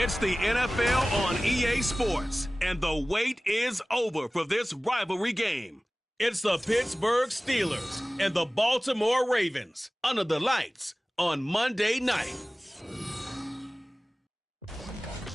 It's the NFL on EA Sports, and the wait is over for this rivalry game. It's the Pittsburgh Steelers and the Baltimore Ravens under the lights on Monday night.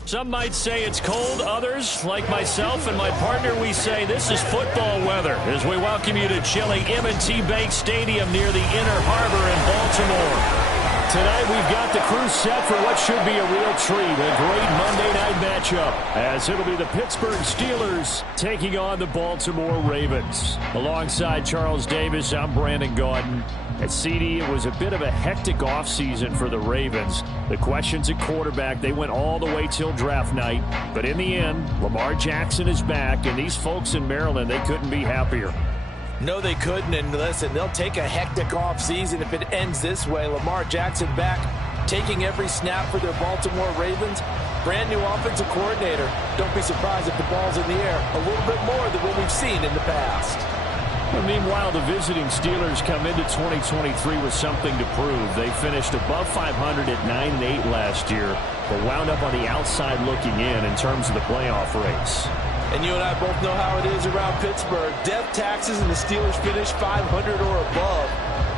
Some might say it's cold. Others, like myself and my partner, we say this is football weather as we welcome you to chilly M&T Bank Stadium near the Inner Harbor in Baltimore. Tonight we've got the crew set for what should be a real treat, a great Monday night matchup, as it'll be the Pittsburgh Steelers taking on the Baltimore Ravens. Alongside Charles Davis, I'm Brandon Gaudin. At CD, it was a bit of a hectic offseason for the Ravens. The questions at quarterback, they went all the way till draft night. But in the end, Lamar Jackson is back, and these folks in Maryland, they couldn't be happier. No, they couldn't, and listen, they'll take a hectic offseason if it ends this way. Lamar Jackson back, taking every snap for their Baltimore Ravens. Brand new offensive coordinator. Don't be surprised if the ball's in the air a little bit more than what we've seen in the past. Well, meanwhile, the visiting Steelers come into 2023 with something to prove. They finished above 500 at 9-8 last year, but wound up on the outside looking in terms of the playoff race. And you and I both know how it is around Pittsburgh. Death taxes and the Steelers finish 500 or above.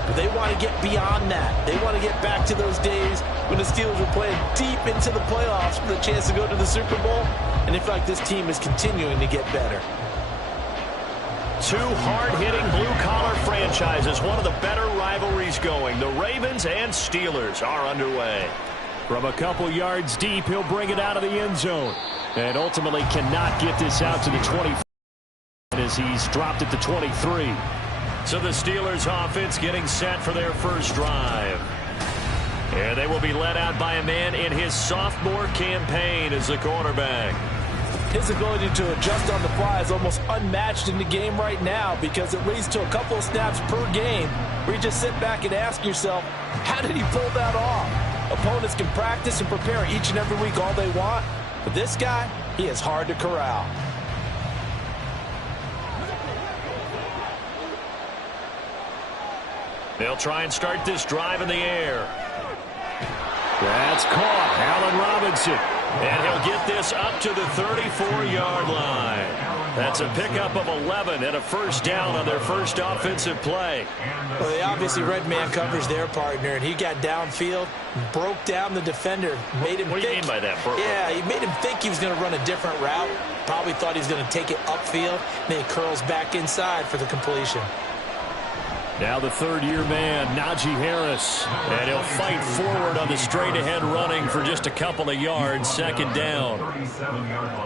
But they want to get beyond that. They want to get back to those days when the Steelers were playing deep into the playoffs for the chance to go to the Super Bowl. And they feel like this team is continuing to get better. Two hard-hitting blue-collar franchises, one of the better rivalries going. The Ravens and Steelers are underway. From a couple yards deep, he'll bring it out of the end zone. And ultimately cannot get this out to the 20 as he's dropped at the 23. So the Steelers offense getting set for their first drive. And they will be led out by a man in his sophomore campaign as the quarterback. His ability to adjust on the fly is almost unmatched in the game right now because it leads to a couple of snaps per game where you just sit back and ask yourself, how did he pull that off? Opponents can practice and prepare each and every week all they want. But this guy, he is hard to corral. They'll try and start this drive in the air. That's caught. Allen Robinson. And he'll get this up to the 34-yard line. That's a pickup of 11 and a first down on their first offensive play. Well, they obviously read man coverage their partner, and he got downfield, broke down the defender, made him What do you mean by that? Yeah, he made him think he was going to run a different route. Probably thought he was going to take it upfield. Then he curls back inside for the completion. Now the third-year man, Najee Harris. And he'll fight forward on the straight-ahead running for just a couple of yards, second down.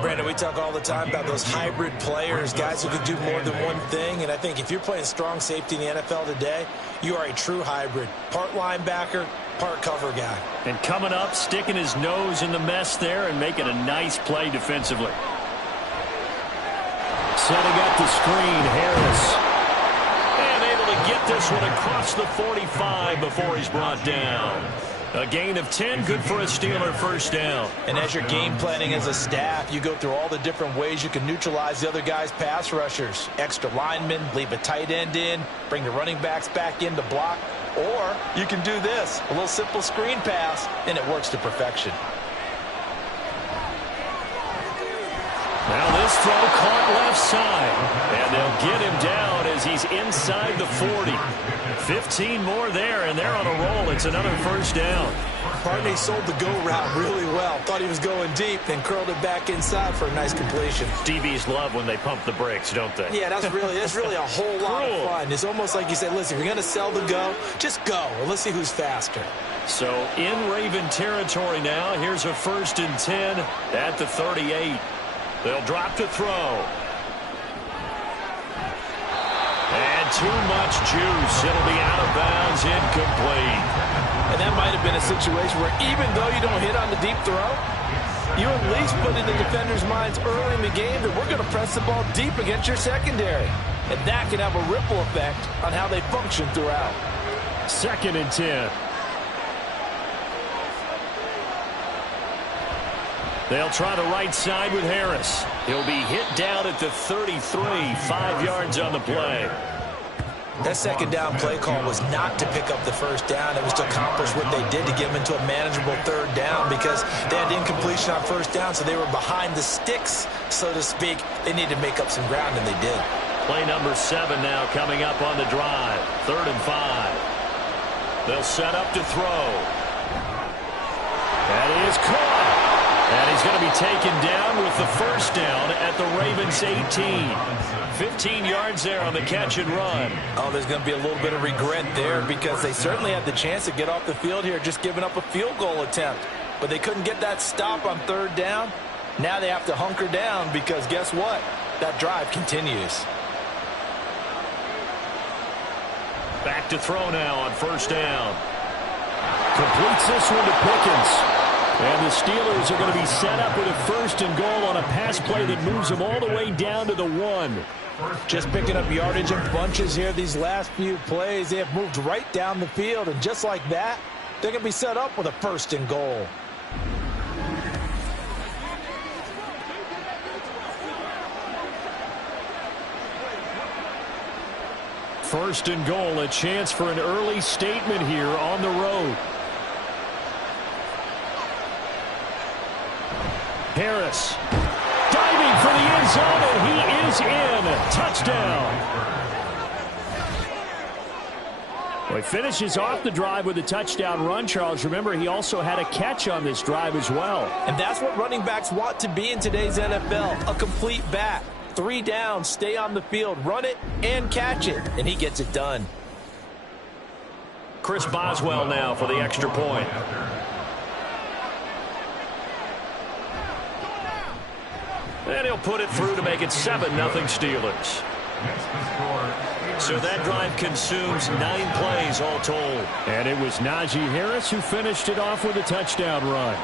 Brandon, we talk all the time about those hybrid players, guys who can do more than one thing. And I think if you're playing strong safety in the NFL today, you are a true hybrid. Part linebacker, part cover guy. And coming up, sticking his nose in the mess there and making a nice play defensively. Setting up the screen, Harris. Get this one across the 45 before he's brought down. A gain of 10, good for a Steeler first down. And as you're game planning as a staff, you go through all the different ways you can neutralize the other guy's pass rushers. Extra linemen, leave a tight end in, bring the running backs back in to block. Or you can do this, a little simple screen pass, and it works to perfection. Now this throw caught left side, and they'll get him down as he's inside the 40. 15 more there, and they're on a roll. It's another first down. Partney sold the go route really well. Thought he was going deep, then curled it back inside for a nice completion. DBs love when they pump the brakes, don't they? Yeah, that's really a whole lot of fun. It's almost like you say, listen, if you're going to sell the go, just go, and let's see who's faster. So in Raven territory now, here's a 1st and 10 at the 38. They'll drop to throw. And too much juice. It'll be out of bounds, incomplete. And that might have been a situation where even though you don't hit on the deep throw, you at least put in the defenders' minds early in the game that we're going to press the ball deep against your secondary. And that can have a ripple effect on how they function throughout. 2nd and 10. They'll try the right side with Harris. He'll be hit down at the 33, 5 yards on the play. That second down play call was not to pick up the first down. It was to accomplish what they did to get them into a manageable third down because they had incompletion on first down, so they were behind the sticks, so to speak. They needed to make up some ground, and they did. Play number 7 now coming up on the drive. 3rd and 5. They'll set up to throw. That is caught. And he's going to be taken down with the first down at the Ravens 18. 15 yards there on the catch and run. Oh, there's going to be a little bit of regret there because they certainly had the chance to get off the field here, just giving up a field goal attempt. But they couldn't get that stop on 3rd down. Now they have to hunker down because guess what? That drive continues. Back to throw now on 1st down. Completes this one to Pickens. And the Steelers are going to be set up with a 1st and goal on a pass play that moves them all the way down to the 1. Just picking up yardage in bunches here these last few plays. They have moved right down the field, and just like that, they're going to be set up with a 1st and goal. First and goal, a chance for an early statement here on the road. Harris diving for the end zone, and he is in. Touchdown. Well, he finishes off the drive with a touchdown run, Charles. Remember, he also had a catch on this drive as well. And that's what running backs want to be in today's NFL, a complete back. 3 downs, stay on the field, run it, and catch it. And he gets it done. Chris Boswell now for the extra point. And he'll put it through to make it 7-0 Steelers. So that drive consumes 9 plays all told. And it was Najee Harris who finished it off with a touchdown run.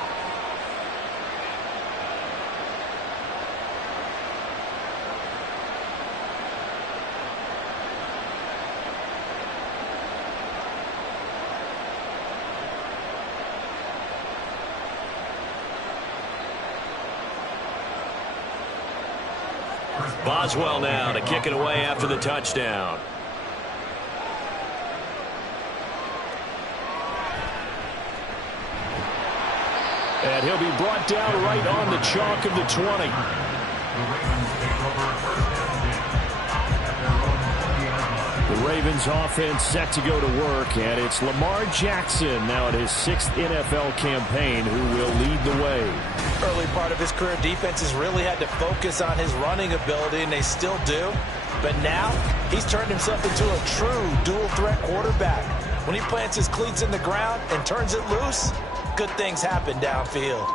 Boswell now to kick it away after the touchdown. And he'll be brought down right on the chalk of the 20. The Ravens offense set to go to work, and it's Lamar Jackson now in his 6th NFL campaign who will lead the way. Early part of his career, defenses really had to focus on his running ability, and they still do. But now, he's turned himself into a true dual-threat quarterback. When he plants his cleats in the ground and turns it loose, good things happen downfield.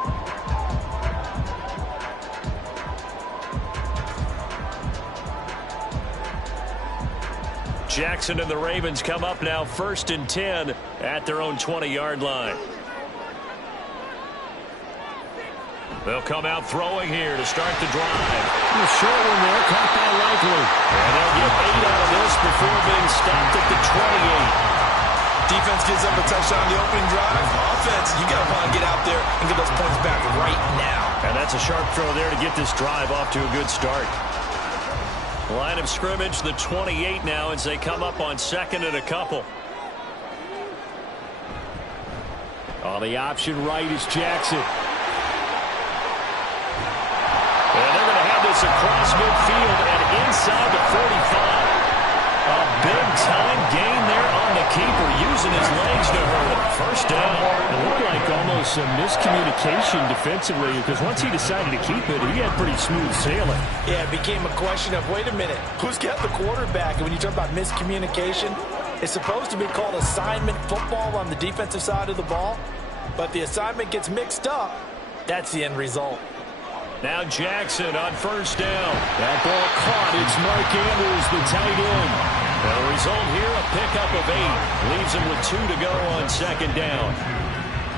Jackson and the Ravens come up now 1st and 10 at their own 20-yard line. They'll come out throwing here to start the drive. The short one there, caught by Likely. And they'll get 8 out of this before being stopped at the 28. Defense gives up a touchdown on the opening drive. Offense, you got to want to get out there and get those points back right now. And that's a sharp throw there to get this drive off to a good start. Line of scrimmage, the 28 now as they come up on 2nd and a couple. On the option right is Jackson. And they're going to have this across midfield and inside the 45. A big-time gain there on the keeper, using his legs to hurt him. First down. It looked like almost some miscommunication defensively because once he decided to keep it, he had pretty smooth sailing. Yeah, it became a question of, wait a minute, who's got the quarterback? And when you talk about miscommunication, it's supposed to be called assignment football on the defensive side of the ball. But the assignment gets mixed up. That's the end result. Now Jackson on 1st down. That ball caught. It's Mark Andrews, the tight end. And the result here, a pickup of 8. Leaves him with 2 to go on 2nd down.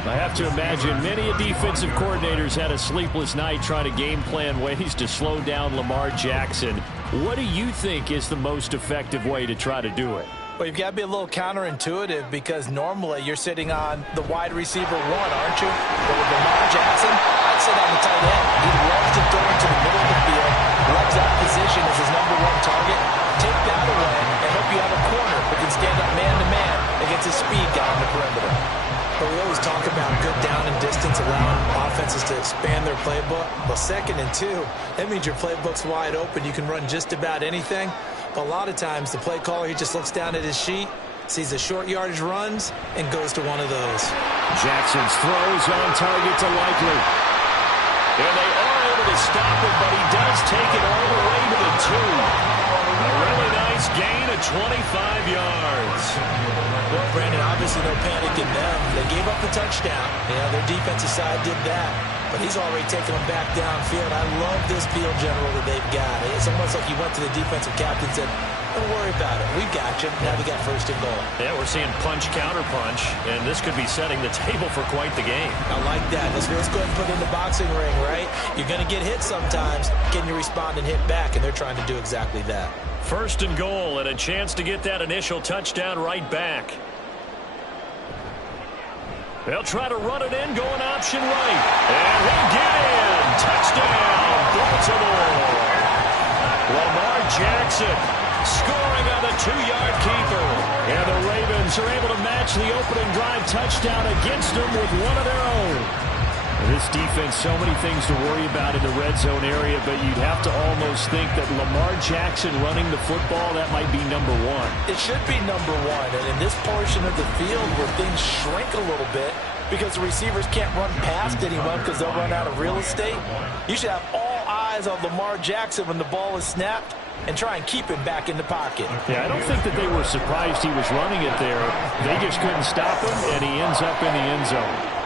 I have to imagine many defensive coordinators had a sleepless night trying to game plan ways to slow down Lamar Jackson. What do you think is the most effective way to try to do it? Well, you've got to be a little counterintuitive because normally you're sitting on the wide receiver 1, aren't you? But with Lamar Jackson, I'd sit on the tight end. He loves to throw into the middle of the field, loves that position as his #1 target. Take that away and hope you have a corner expand their playbook? Well, 2nd and 2, that means your playbook's wide open. You can run just about anything. But a lot of times, the play caller, he just looks down at his sheet, sees the short yardage runs, and goes to one of those. Jackson's throws on target to Likely. And they are able to stop him, but he does take it all the way to the 2. A really nice gain of 25 yards. Well, Brandon, obviously no panic in them. They gave up the touchdown. Their defensive side did that. But he's already taken them back downfield. I love this field general that they've got. It's almost like he went to the defensive captain and said, don't worry about it. We've got you. Now they got 1st and goal. Yeah, we're seeing punch, counter punch, and this could be setting the table for quite the game. I like that. Let's go ahead and put it in the boxing ring, right? You're going to get hit sometimes. Can you respond and hit back? And they're trying to do exactly that. 1st and goal, and a chance to get that initial touchdown right back. They'll try to run it in, going option right. And he'll get in. Touchdown, Baltimore. Lamar Jackson scoring on the 2-yard keeper. And the Ravens are able to match the opening drive touchdown against them with one of their own. This defense, so many things to worry about in the red zone area, but you'd have to almost think that Lamar Jackson running the football, that might be number 1. It should be number 1. And in this portion of the field where things shrink a little bit because the receivers can't run past anyone because they'll run out of real estate, you should have all eyes on Lamar Jackson when the ball is snapped and try and keep him back in the pocket. Yeah, I don't think that they were surprised he was running it there. They just couldn't stop him, and he ends up in the end zone.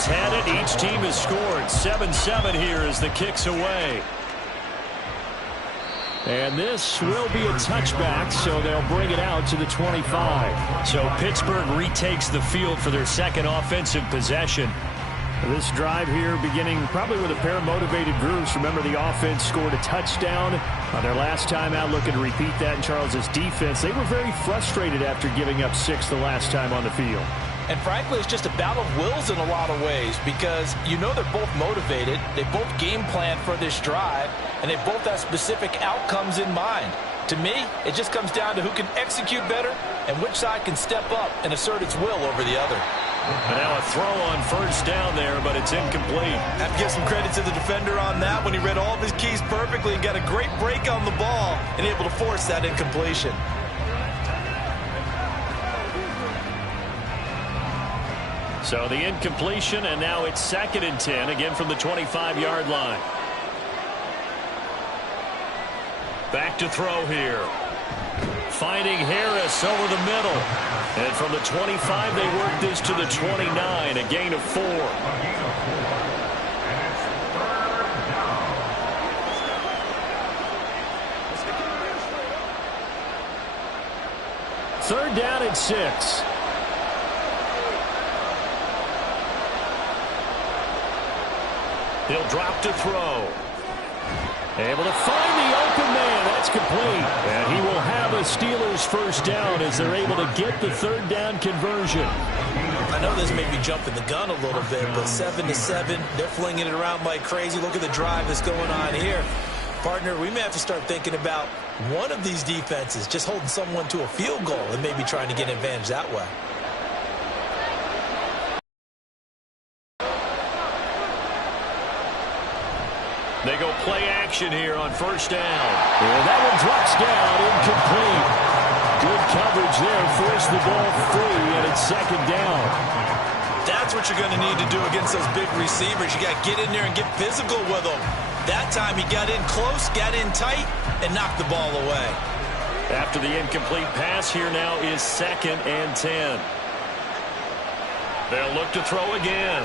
Had it. Each team has scored. 7-7 here as the kick's away. And this will be a touchback, so they'll bring it out to the 25. So Pittsburgh retakes the field for their 2nd offensive possession. This drive here beginning probably with a pair of motivated groups. Remember, the offense scored a touchdown on their last time out. Looking to repeat that in Charles's defense. They were very frustrated after giving up 6 the last time on the field. And frankly, it's just a battle of wills in a lot of ways because they're both motivated. They both game plan for this drive, and they both have specific outcomes in mind. To me, it just comes down to who can execute better and which side can step up and assert its will over the other. And now a throw on 1st down there, but it's incomplete. I have to give some credit to the defender on that when he read all of his keys perfectly and got a great break on the ball and able to force that incompletion. So the incompletion, and now it's 2nd and 10, again from the 25-yard line. Back to throw here. Finding Harris over the middle. And from the 25, they work this to the 29, a gain of 4. 3rd down and 6. He'll drop to throw. Able to find the open man. That's complete. And he will have a Steelers 1st down as they're able to get the 3rd down conversion. I know this may be jumping the gun a little bit, but 7-7, they're flinging it around like crazy. Look at the drive that's going on here. Partner, we may have to start thinking about one of these defenses just holding someone to a field goal and maybe trying to get an advantage that way. They go play action here on 1st down. And that one drops down, incomplete. Good coverage there, forced the ball free, and it's 2nd down. That's what you're going to need to do against those big receivers. You got to get in there and get physical with them. That time he got in close, got in tight, and knocked the ball away. After the incomplete pass, here now is 2nd and 10. They'll look to throw again.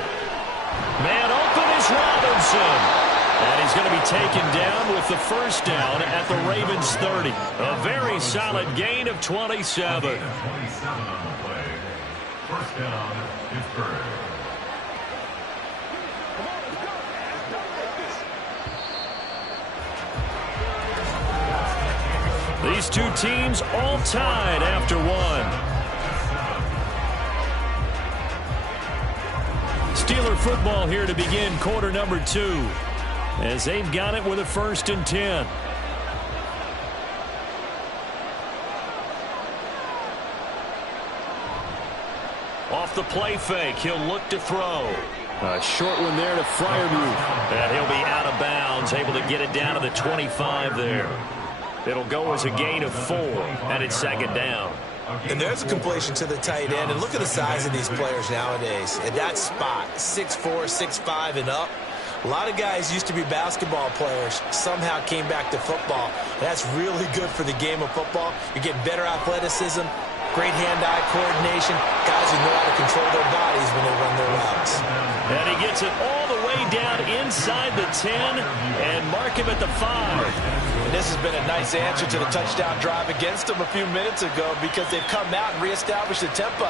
Man open is Robinson. And he's going to be taken down with the 1st down at the Ravens 30. A very solid gain of 27. 27 on the play. 1st down, Pittsburgh. These two teams all tied after one. Steeler football here to begin quarter number 2, as they've got it with a 1st and 10. Off the play fake, he'll look to throw. A short one there to Freiermuth. And he'll be out of bounds, able to get it down to the 25 there. It'll go as a gain of 4, and it's 2nd down. And there's a completion to the tight end. And look at the size of these players nowadays. At that spot, 6'4", 6'5", and up. A lot of guys used to be basketball players, somehow came back to football. That's really good for the game of football. You're getting better athleticism, great hand-eye coordination, guys who know how to control their bodies when they run their routes. And he gets it all the way down inside the 10 and mark him at the 5. And this has been a nice answer to the touchdown drive against them a few minutes ago because they've come out and reestablished the tempo.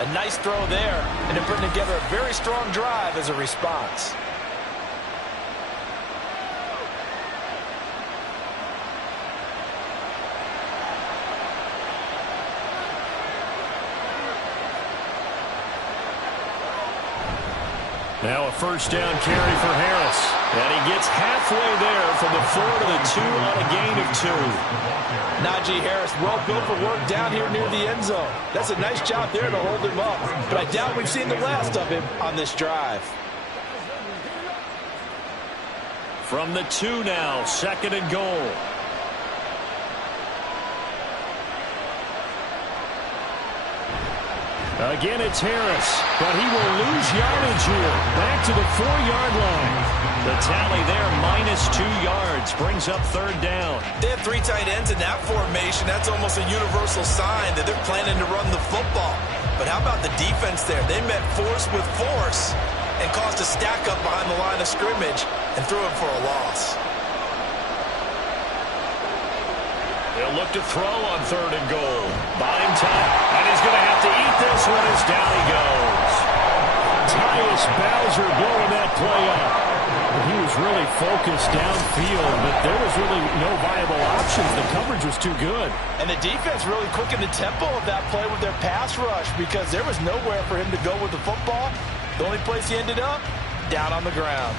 A nice throw there, and they're putting together a very strong drive as a response. Now a 1st down carry for Harris. And he gets halfway there from the 4 to the 2 on a gain of 2. Najee Harris, well built for work down here near the end zone. That's a nice job there to hold him up. But I doubt we've seen the last of him on this drive. From the 2 now, 2nd and goal. Again, it's Harris, but he will lose yardage here. Back to the 4-yard line. The tally there, -2 yards, brings up 3rd down. They have 3 tight ends in that formation. That's almost a universal sign that they're planning to run the football. But how about the defense there? They met force with force and caused a stack up behind the line of scrimmage and threw it for a loss. They'll look to throw on 3rd and goal. Buying time, and he's going to have to eat this one as down he goes. Tyus Bowser blowing that play up. He was really focused downfield, but there was really no viable options. The coverage was too good. And the defense really quickened the tempo of that play with their pass rush because there was nowhere for him to go with the football. The only place he ended up, down on the ground.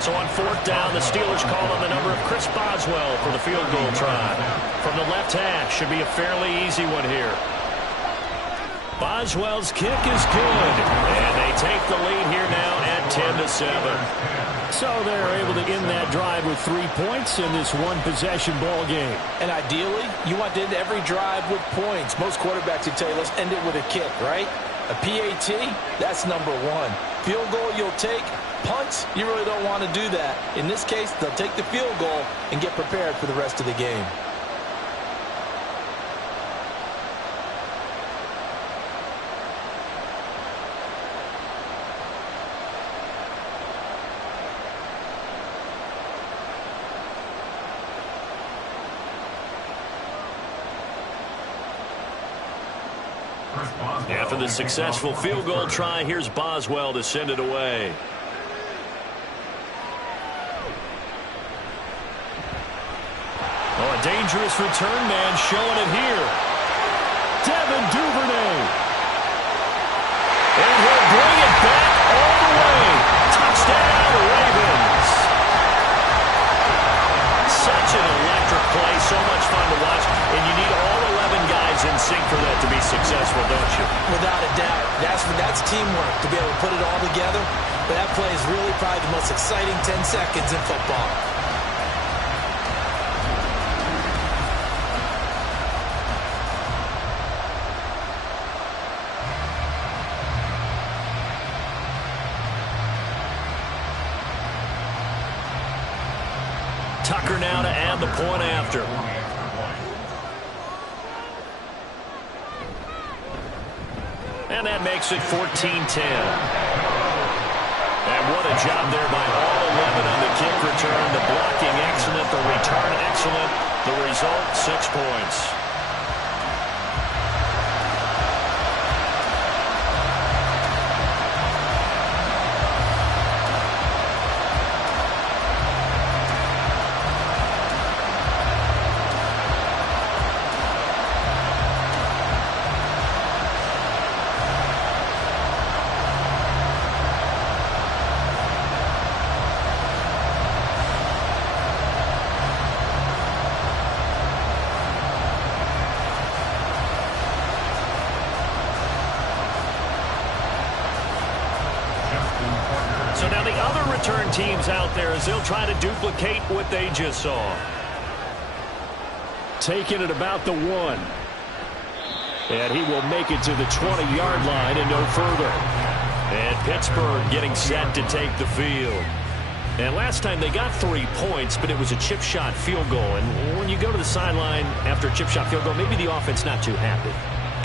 So on 4th down, the Steelers call on the number of Chris Boswell for the field goal try. From the left hash, should be a fairly easy one here. Boswell's kick is good, and they take the lead here now at 10-7. So they're able to end that drive with 3 points in this one-possession ball game. And ideally, you want to end every drive with points. Most quarterbacks would tell you, let's end it with a kick, right? A PAT, that's number 1. Field goal you'll take. Punts, you really don't want to do that. In this case, they'll take the field goal and get prepared for the rest of the game. After the successful field goal try, here's Boswell to send it away. Oh, a dangerous return man showing it here. Devin Duvernay. And he'll bring it back all the way. Touchdown, Ravens. Such an electric play, so much fun to watch. And you need all 11 guys in sync for that to be successful, don't you? Without a doubt. That's teamwork to be able to put it all together. But that play is really probably the most exciting 10 seconds in football. Tucker now to add the point after. And that makes it 14-10. And what a job there by all 11 on the kick return. The blocking excellent, the return excellent. The result, 6 points. Now the other return teams out there as they'll try to duplicate what they just saw. Taking it about the 1. And he will make it to the 20-yard line and no further. And Pittsburgh getting set to take the field. And last time they got 3 points, but it was a chip shot field goal. And when you go to the sideline after a chip shot field goal, maybe the offense not too happy.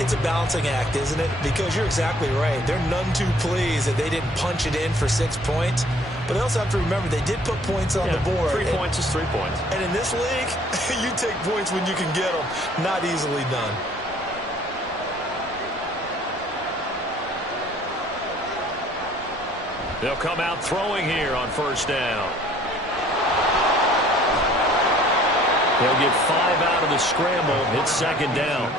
It's a balancing act, isn't it? Because you're exactly right. They're none too pleased that they didn't punch it in for 6 points. But they also have to remember they did put points on the board. 3 points is 3 points. And in this league, you take points when you can get them. Not easily done. They'll come out throwing here on first down. They'll get 5 out of the scramble. It's second down.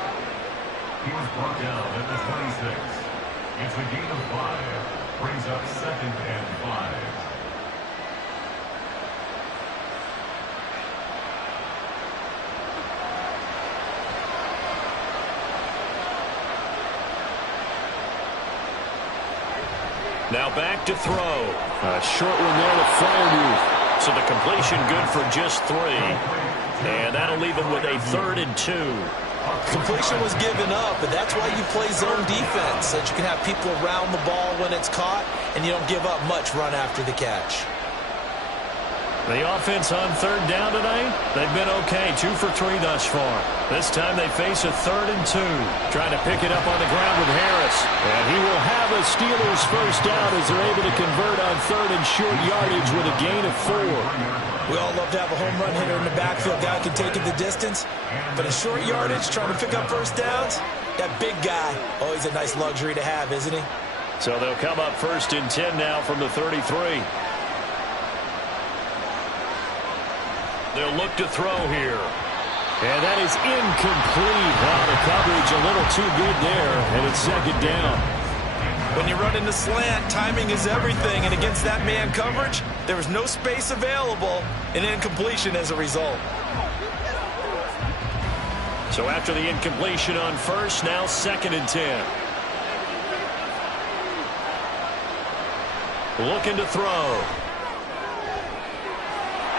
He was brought down at the 26. It's a gain of 5. Brings up 2nd and 5. Now back to throw. A short one there to Freiermuth. So the completion good for just 3. And that'll leave them with a 3rd and 2. Completion was given up, but that's why you play zone defense, so that you can have people around the ball when it's caught, and you don't give up much run after the catch. The offense on 3rd down tonight, they've been okay, 2 for 3 thus far. This time they face a 3rd and 2. Trying to pick it up on the ground with Harris. And he will have a Steelers first down as they're able to convert on 3rd and short yardage with a gain of 4. We all love to have a home run hitter in the backfield. Guy can take it the distance. But in short yardage, trying to pick up first downs, that big guy, always a nice luxury to have, isn't he? So they'll come up 1st and 10 now from the 33. They'll look to throw here. And that is incomplete. Wow, the coverage a little too good there, and it's second down. When you run into slant, timing is everything, and against that man coverage, there was no space available, and incompletion as a result. So after the incompletion on 1st, now 2nd and 10. Looking to throw.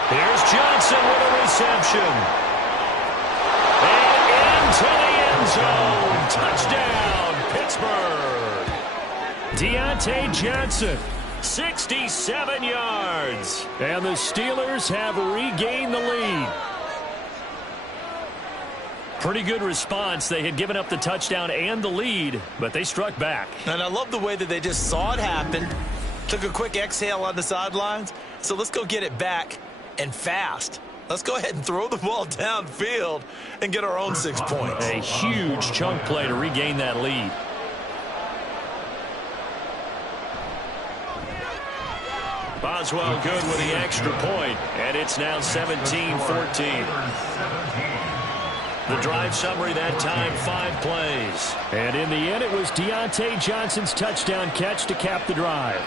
Here's Johnson with a reception. And into the end zone. Touchdown, Pittsburgh. Deontay Johnson. 67 yards. And the Steelers have regained the lead. Pretty good response. They had given up the touchdown and the lead, but they struck back. And I love the way that they just saw it happen, took a quick exhale on the sidelines. So let's go get it back, and fast. Let's go ahead and throw the ball downfield and get our own 6 points. A huge chunk play to regain that lead. Boswell good with the extra point, and it's now 17-14. The drive summary that time, 5 plays. And in the end, it was Deontay Johnson's touchdown catch to cap the drive.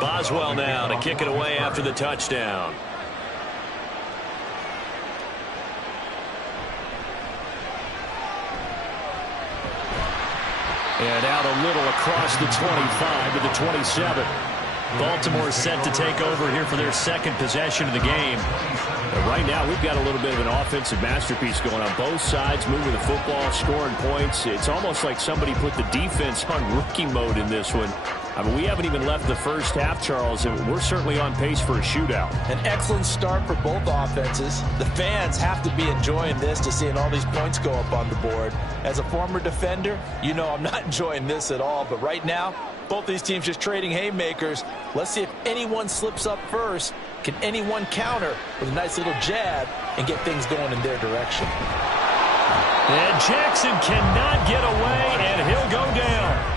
Boswell now to kick it away after the touchdown. And out a little across the 25 to the 27. Baltimore set to take over here for their second possession of the game. And right now, we've got a little bit of an offensive masterpiece going on both sides, moving the football, scoring points. It's almost like somebody put the defense on rookie mode in this one. I mean, we haven't even left the first half, Charles, and we're certainly on pace for a shootout. An excellent start for both offenses. The fans have to be enjoying this to seeing all these points go up on the board. As a former defender, you know I'm not enjoying this at all, but right now, both these teams just trading haymakers. Let's see if anyone slips up first. Can anyone counter with a nice little jab and get things going in their direction? And Jackson cannot get away, and he'll go down.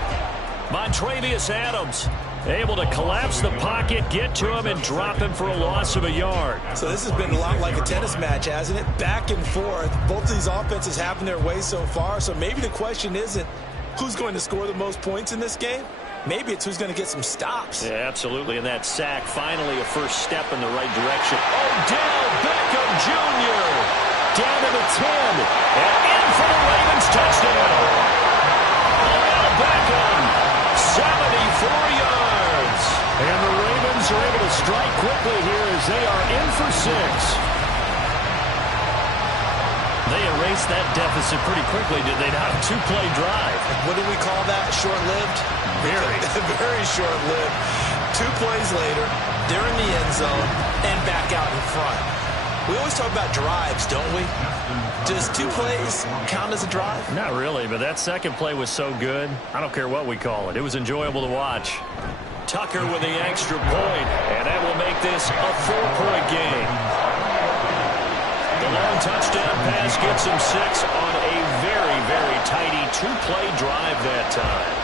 Montravius Adams able to collapse the pocket, get to him, and drop him for a loss of a yard. So this has been a lot like a tennis match, hasn't it? Back and forth. Both of these offenses having their way so far. So maybe the question isn't who's going to score the most points in this game. Maybe it's who's going to get some stops. Yeah, absolutely. And that sack, finally a first step in the right direction. Odell Beckham Jr. down to the 10. And in for the Ravens touchdown. Odell Beckham, 74 yards. And the Ravens are able to strike quickly here as they are in for 6. They erased that deficit pretty quickly, did they not? A 2-play drive. What do we call that? Short-lived? Very. Very short-lived. 2 plays later, they're in the end zone and back out in front. We always talk about drives, don't we? Does 2 plays count as a drive? Not really, but that second play was so good. I don't care what we call it. It was enjoyable to watch. Tucker with the extra point, and that will make this a 4-point game. The long touchdown pass gets him 6 on a very, very tidy 2-play drive that time.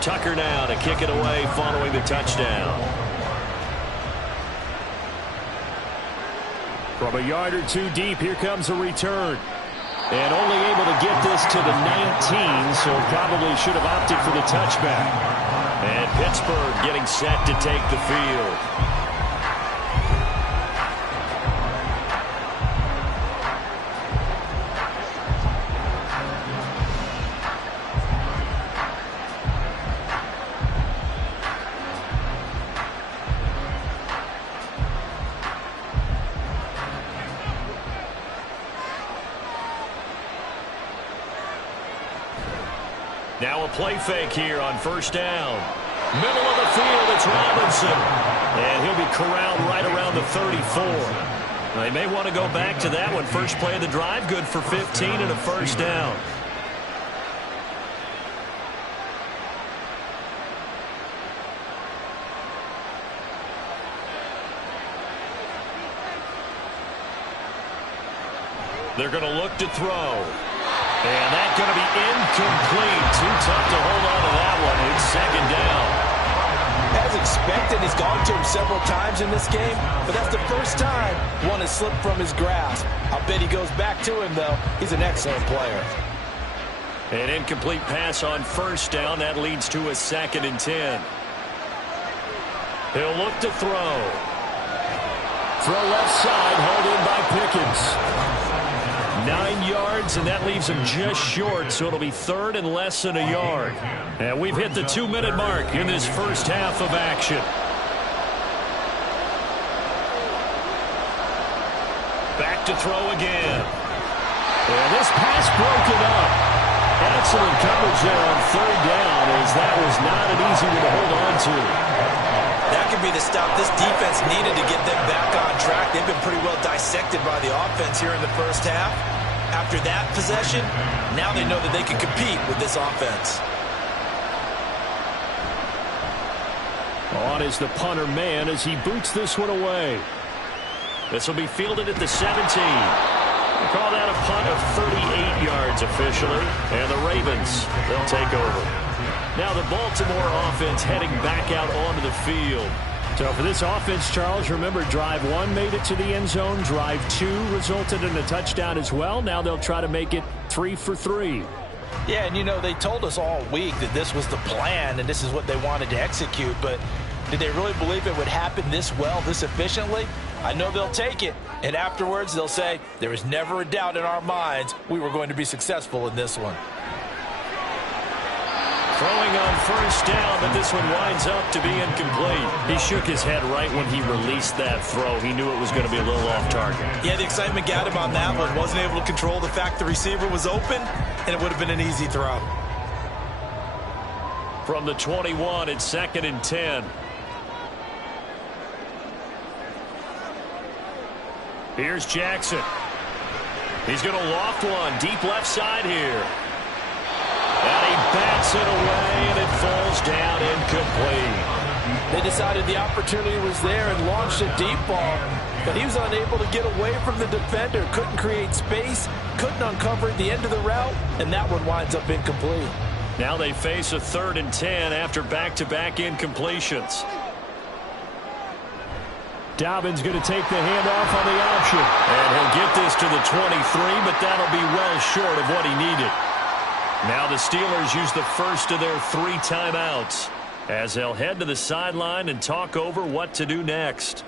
Tucker now to kick it away following the touchdown. From a yard or 2 deep, here comes a return. And only able to get this to the 19, so probably should have opted for the touchback. And Pittsburgh getting set to take the field. Now a play fake here on first down. Middle of the field, it's Robinson. And he'll be corralled right around the 34. They may want to go back to that one. First play of the drive, good for 15 and a first down. They're going to look to throw. And that's going to be incomplete. Too tough to hold on to that one. It's second down. As expected, he's gone to him several times in this game, but that's the first time one has slipped from his grasp. I'll bet he goes back to him, though. He's an excellent player. An incomplete pass on first down. That leads to a 2nd and 10. He'll look to throw. Throw left side, hauled in by Pickens. 9 yards, and that leaves him just short, so it'll be 3rd and less than a yard. And we've hit the 2-minute mark in this first half of action. Back to throw again. And this pass broken up. Excellent coverage there on 3rd down, as that was not an easy one to hold on to. That could be the stop this defense needed to get them back on track. They've been pretty well dissected by the offense here in the first half. After that possession, now they know that they can compete with this offense. On is the punter man as he boots this one away. This will be fielded at the 17. We call that a punt of 38 yards officially. And the Ravens, they'll take over. Now the Baltimore offense heading back out onto the field. So for this offense, Charles, remember drive 1 made it to the end zone. Drive 2 resulted in a touchdown as well. Now they'll try to make it 3 for 3. Yeah, and you know, they told us all week that this was the plan and this is what they wanted to execute. But did they really believe it would happen this well, this efficiently? I know they'll take it. And afterwards, they'll say, there was never a doubt in our minds we were going to be successful in this one. Throwing on first down, but this one winds up to be incomplete. He shook his head right when he released that throw. He knew it was going to be a little off target. Yeah, the excitement got him on that one. Wasn't able to control the fact the receiver was open, and it would have been an easy throw. From the 21, it's 2nd and 10. Here's Jackson. He's going to loft one deep left side here. And he bats Gets it away, and it falls down incomplete. They decided the opportunity was there and launched a deep ball, but he was unable to get away from the defender. Couldn't create space, couldn't uncover the end of the route, and that one winds up incomplete. Now they face a 3rd and 10 after back-to-back incompletions. Dobbins going to take the handoff on the option. And he'll get this to the 23, but that'll be well short of what he needed. Now the Steelers use the first of their 3 timeouts as they'll head to the sideline and talk over what to do next.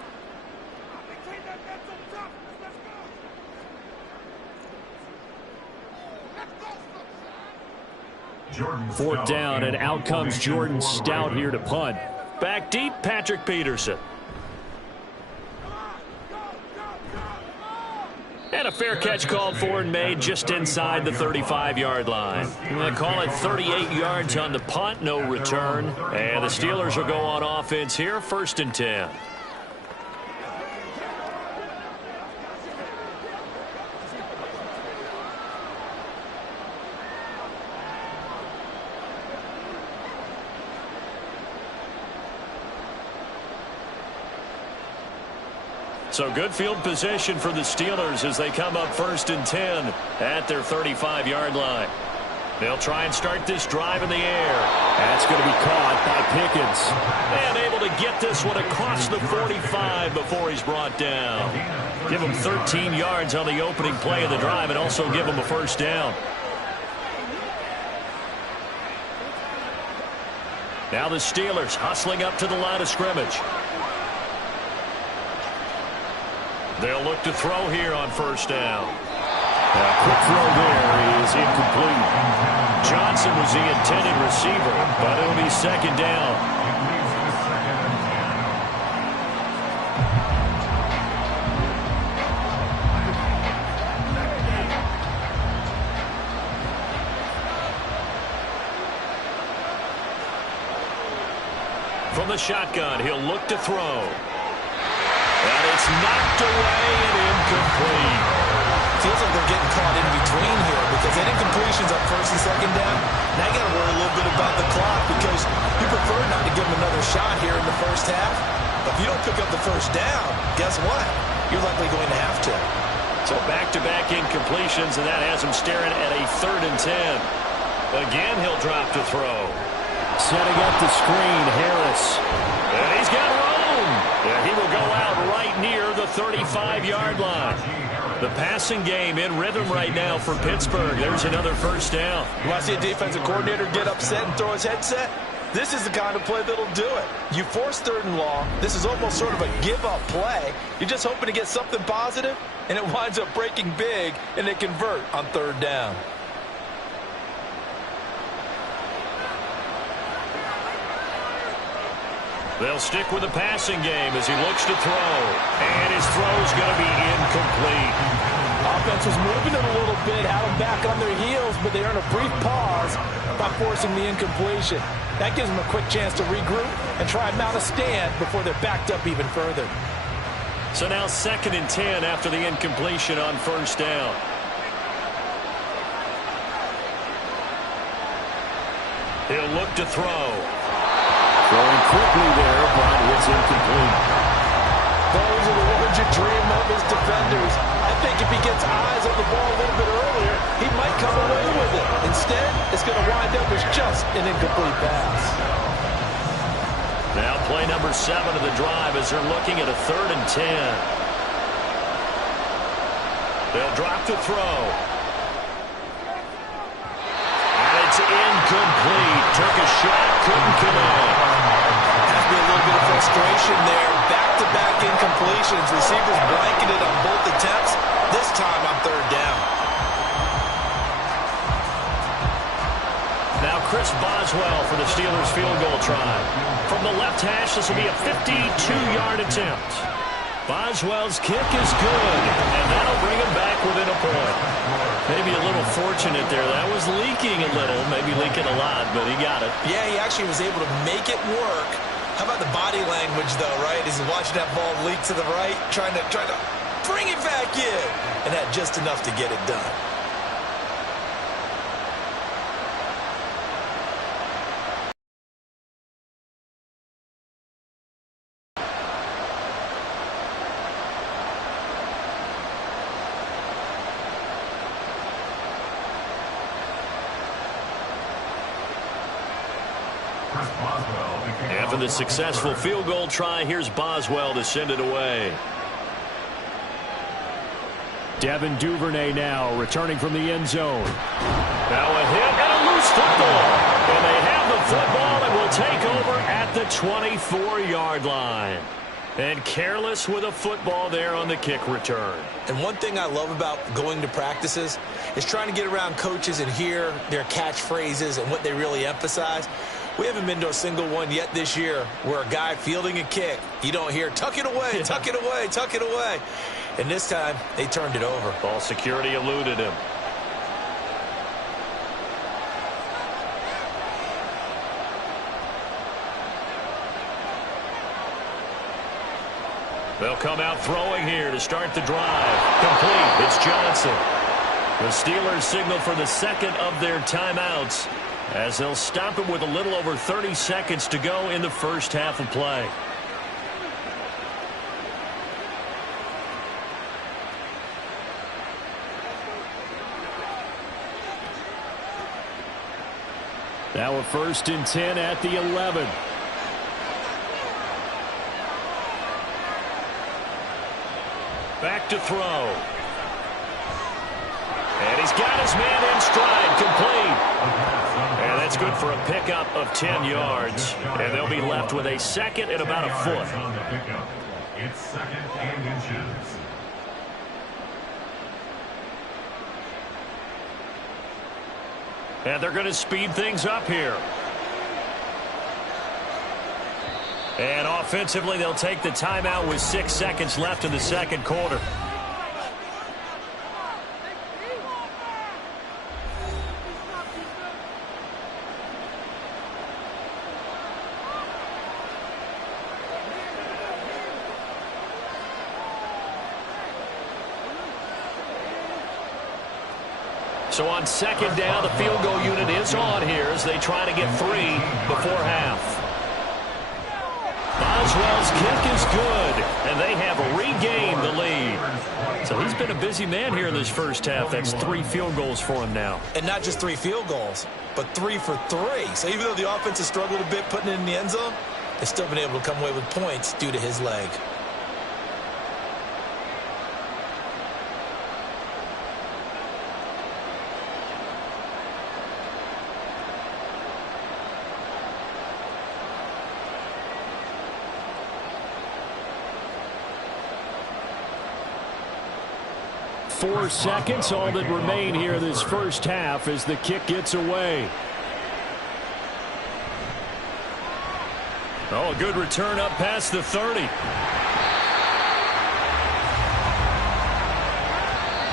Fourth down, and out comes Jordan Stout here to punt. Back deep, Patrick Peterson. And a fair catch called for and made just inside the 35-yard line. They call it 38 yards on the punt, no return. And the Steelers will go on offense here, 1st and 10. So good field position for the Steelers as they come up 1st and 10 at their 35-yard line. They'll try and start this drive in the air. That's going to be caught by Pickens. And able to get this one across the 45 before he's brought down. Give him 13 yards on the opening play of the drive and also give him a 1st down. Now the Steelers hustling up to the line of scrimmage. They'll look to throw here on 1st down. A quick throw there is incomplete. Johnson was the intended receiver, but it'll be 2nd down. From the shotgun, he'll look to throw. And it's knocked away and incomplete. Feels like they're getting caught in between here because that incompletion's on 1st and 2nd down. Now you got to worry a little bit about the clock because you prefer not to give them another shot here in the 1st half. But if you don't pick up the 1st down, guess what? You're likely going to have to. So back-to-back incompletions, and that has him staring at a 3rd and 10. Again, he'll drop to throw. Setting up the screen, Harris. And he's got room. And he will go out right near the 35-yard line. The passing game in rhythm right now for Pittsburgh. There's another 1st down. You want to see a defensive coordinator get upset and throw his headset? This is the kind of play that'll do it. You force 3rd and long. This is almost sort of a give-up play. You're just hoping to get something positive, and it winds up breaking big, and they convert on 3rd down. They'll stick with the passing game as he looks to throw. And his throw's going to be incomplete. Offense was moving it a little bit, had them back on their heels, but they earn a brief pause by forcing the incompletion. That gives them a quick chance to regroup and try and mount a stand before they're backed up even further. So now 2nd and 10 after the incompletion on 1st down. He'll look to throw. Throwing quickly there, but it's incomplete. Those are the words you dream of as defenders. I think if he gets eyes on the ball a little bit earlier, he might come away with it. Instead, it's going to wind up as just an incomplete pass. Now play number 7 of the drive as they're looking at a 3rd and 10. They'll drop to throw. And it's incomplete. Took a shot, couldn't connect. Has to be a little bit of frustration there. Back-to-back incompletions. Receivers blanketed on both attempts. This time on 3rd down. Now Chris Boswell for the Steelers field goal try. From the left hash, this will be a 52-yard attempt. Boswell's kick is good, and that'll bring him back within a point. Maybe a little fortunate there. That was leaking a little, maybe leaking a lot, but he got it. Yeah, he actually was able to make it work. How about the body language, though, right? As he's watching that ball leak to the right, trying to bring it back in, and had just enough to get it done. from the successful field goal try. Here's Boswell to send it away. Devin Duvernay now returning from the end zone. Now a hit and a loose football. And they have the football and will take over at the 24-yard line. And careless with a football there on the kick return. And one thing I love about going to practices is trying to get around coaches and hear their catchphrases and what they really emphasize. We haven't been to a single one yet this year where a guy fielding a kick, you don't hear, tuck it away, tuck it away, tuck it away. And this time, they turned it over. Ball security eluded him. They'll come out throwing here to start the drive. Complete. It's Johnson. The Steelers signal for the second of their timeouts as they'll stop it with a little over 30 seconds to go in the first half of play. Now a 1st and 10 at the 11. Back to throw. And he's got his man in stride, complete. And that's good for a pickup of 10 yards. And they'll be left with a second and about a foot. It's 2nd and inches. And they're going to speed things up here. And offensively, they'll take the timeout with 6 seconds left in the second quarter. So on 2nd down, the field goal unit is on here as they try to get 3 before half. Boswell's kick is good, and they have regained the lead. So he's been a busy man here in this first half. That's 3 field goals for him now. And not just 3 field goals, but 3 for 3. So even though the offense has struggled a bit putting it in the end zone, they've still been able to come away with points due to his leg. Four seconds, all that remain here this first half as the kick gets away. Oh, a good return up past the 30.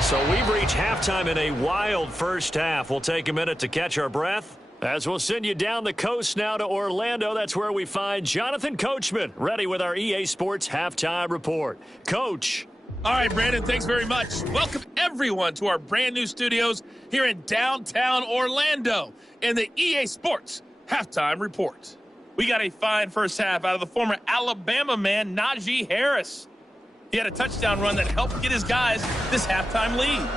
So we've reached halftime in a wild first half. We'll take a minute to catch our breath as we'll send you down the coast now to Orlando. That's where we find Jonathan Coachman, ready with our EA Sports Halftime Report. Coach. All right, Brandon, thanks very much. Welcome, everyone, to our brand-new studios here in downtown Orlando in the EA Sports Halftime Report. We got a fine first half out of the former Alabama man, Najee Harris. He had a touchdown run that helped get his guys this halftime lead.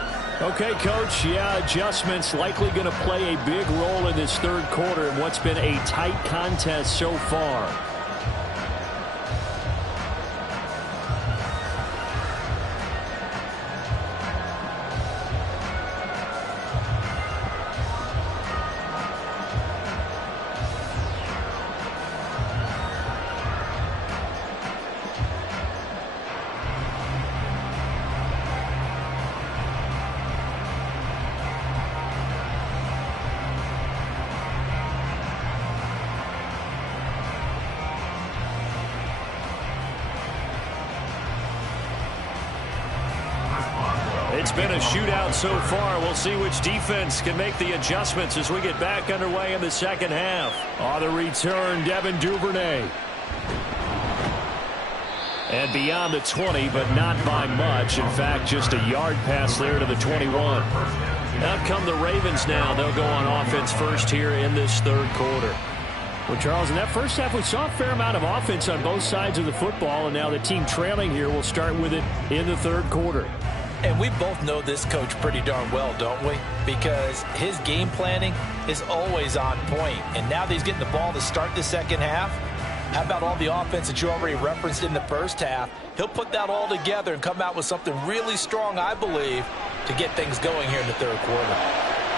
Okay, Coach, yeah, adjustments likely going to play a big role in this third quarter in what's been a tight contest so far. It's been a shootout so far. We'll see which defense can make the adjustments as we get back underway in the second half. On the return, Devin Duvernay. And beyond the 20, but not by much. In fact, just a yard pass there to the 21. Out come the Ravens now. They'll go on offense first here in this third quarter. Well, Charles, in that first half, we saw a fair amount of offense on both sides of the football, and now the team trailing here will start with it in the third quarter. And we both know this coach pretty darn well, don't we? Because his game planning is always on point. And now that he's getting the ball to start the second half, How about all the offense that you already referenced in the first half? He'll put that all together and come out with something really strong, I believe, to get things going here in the third quarter.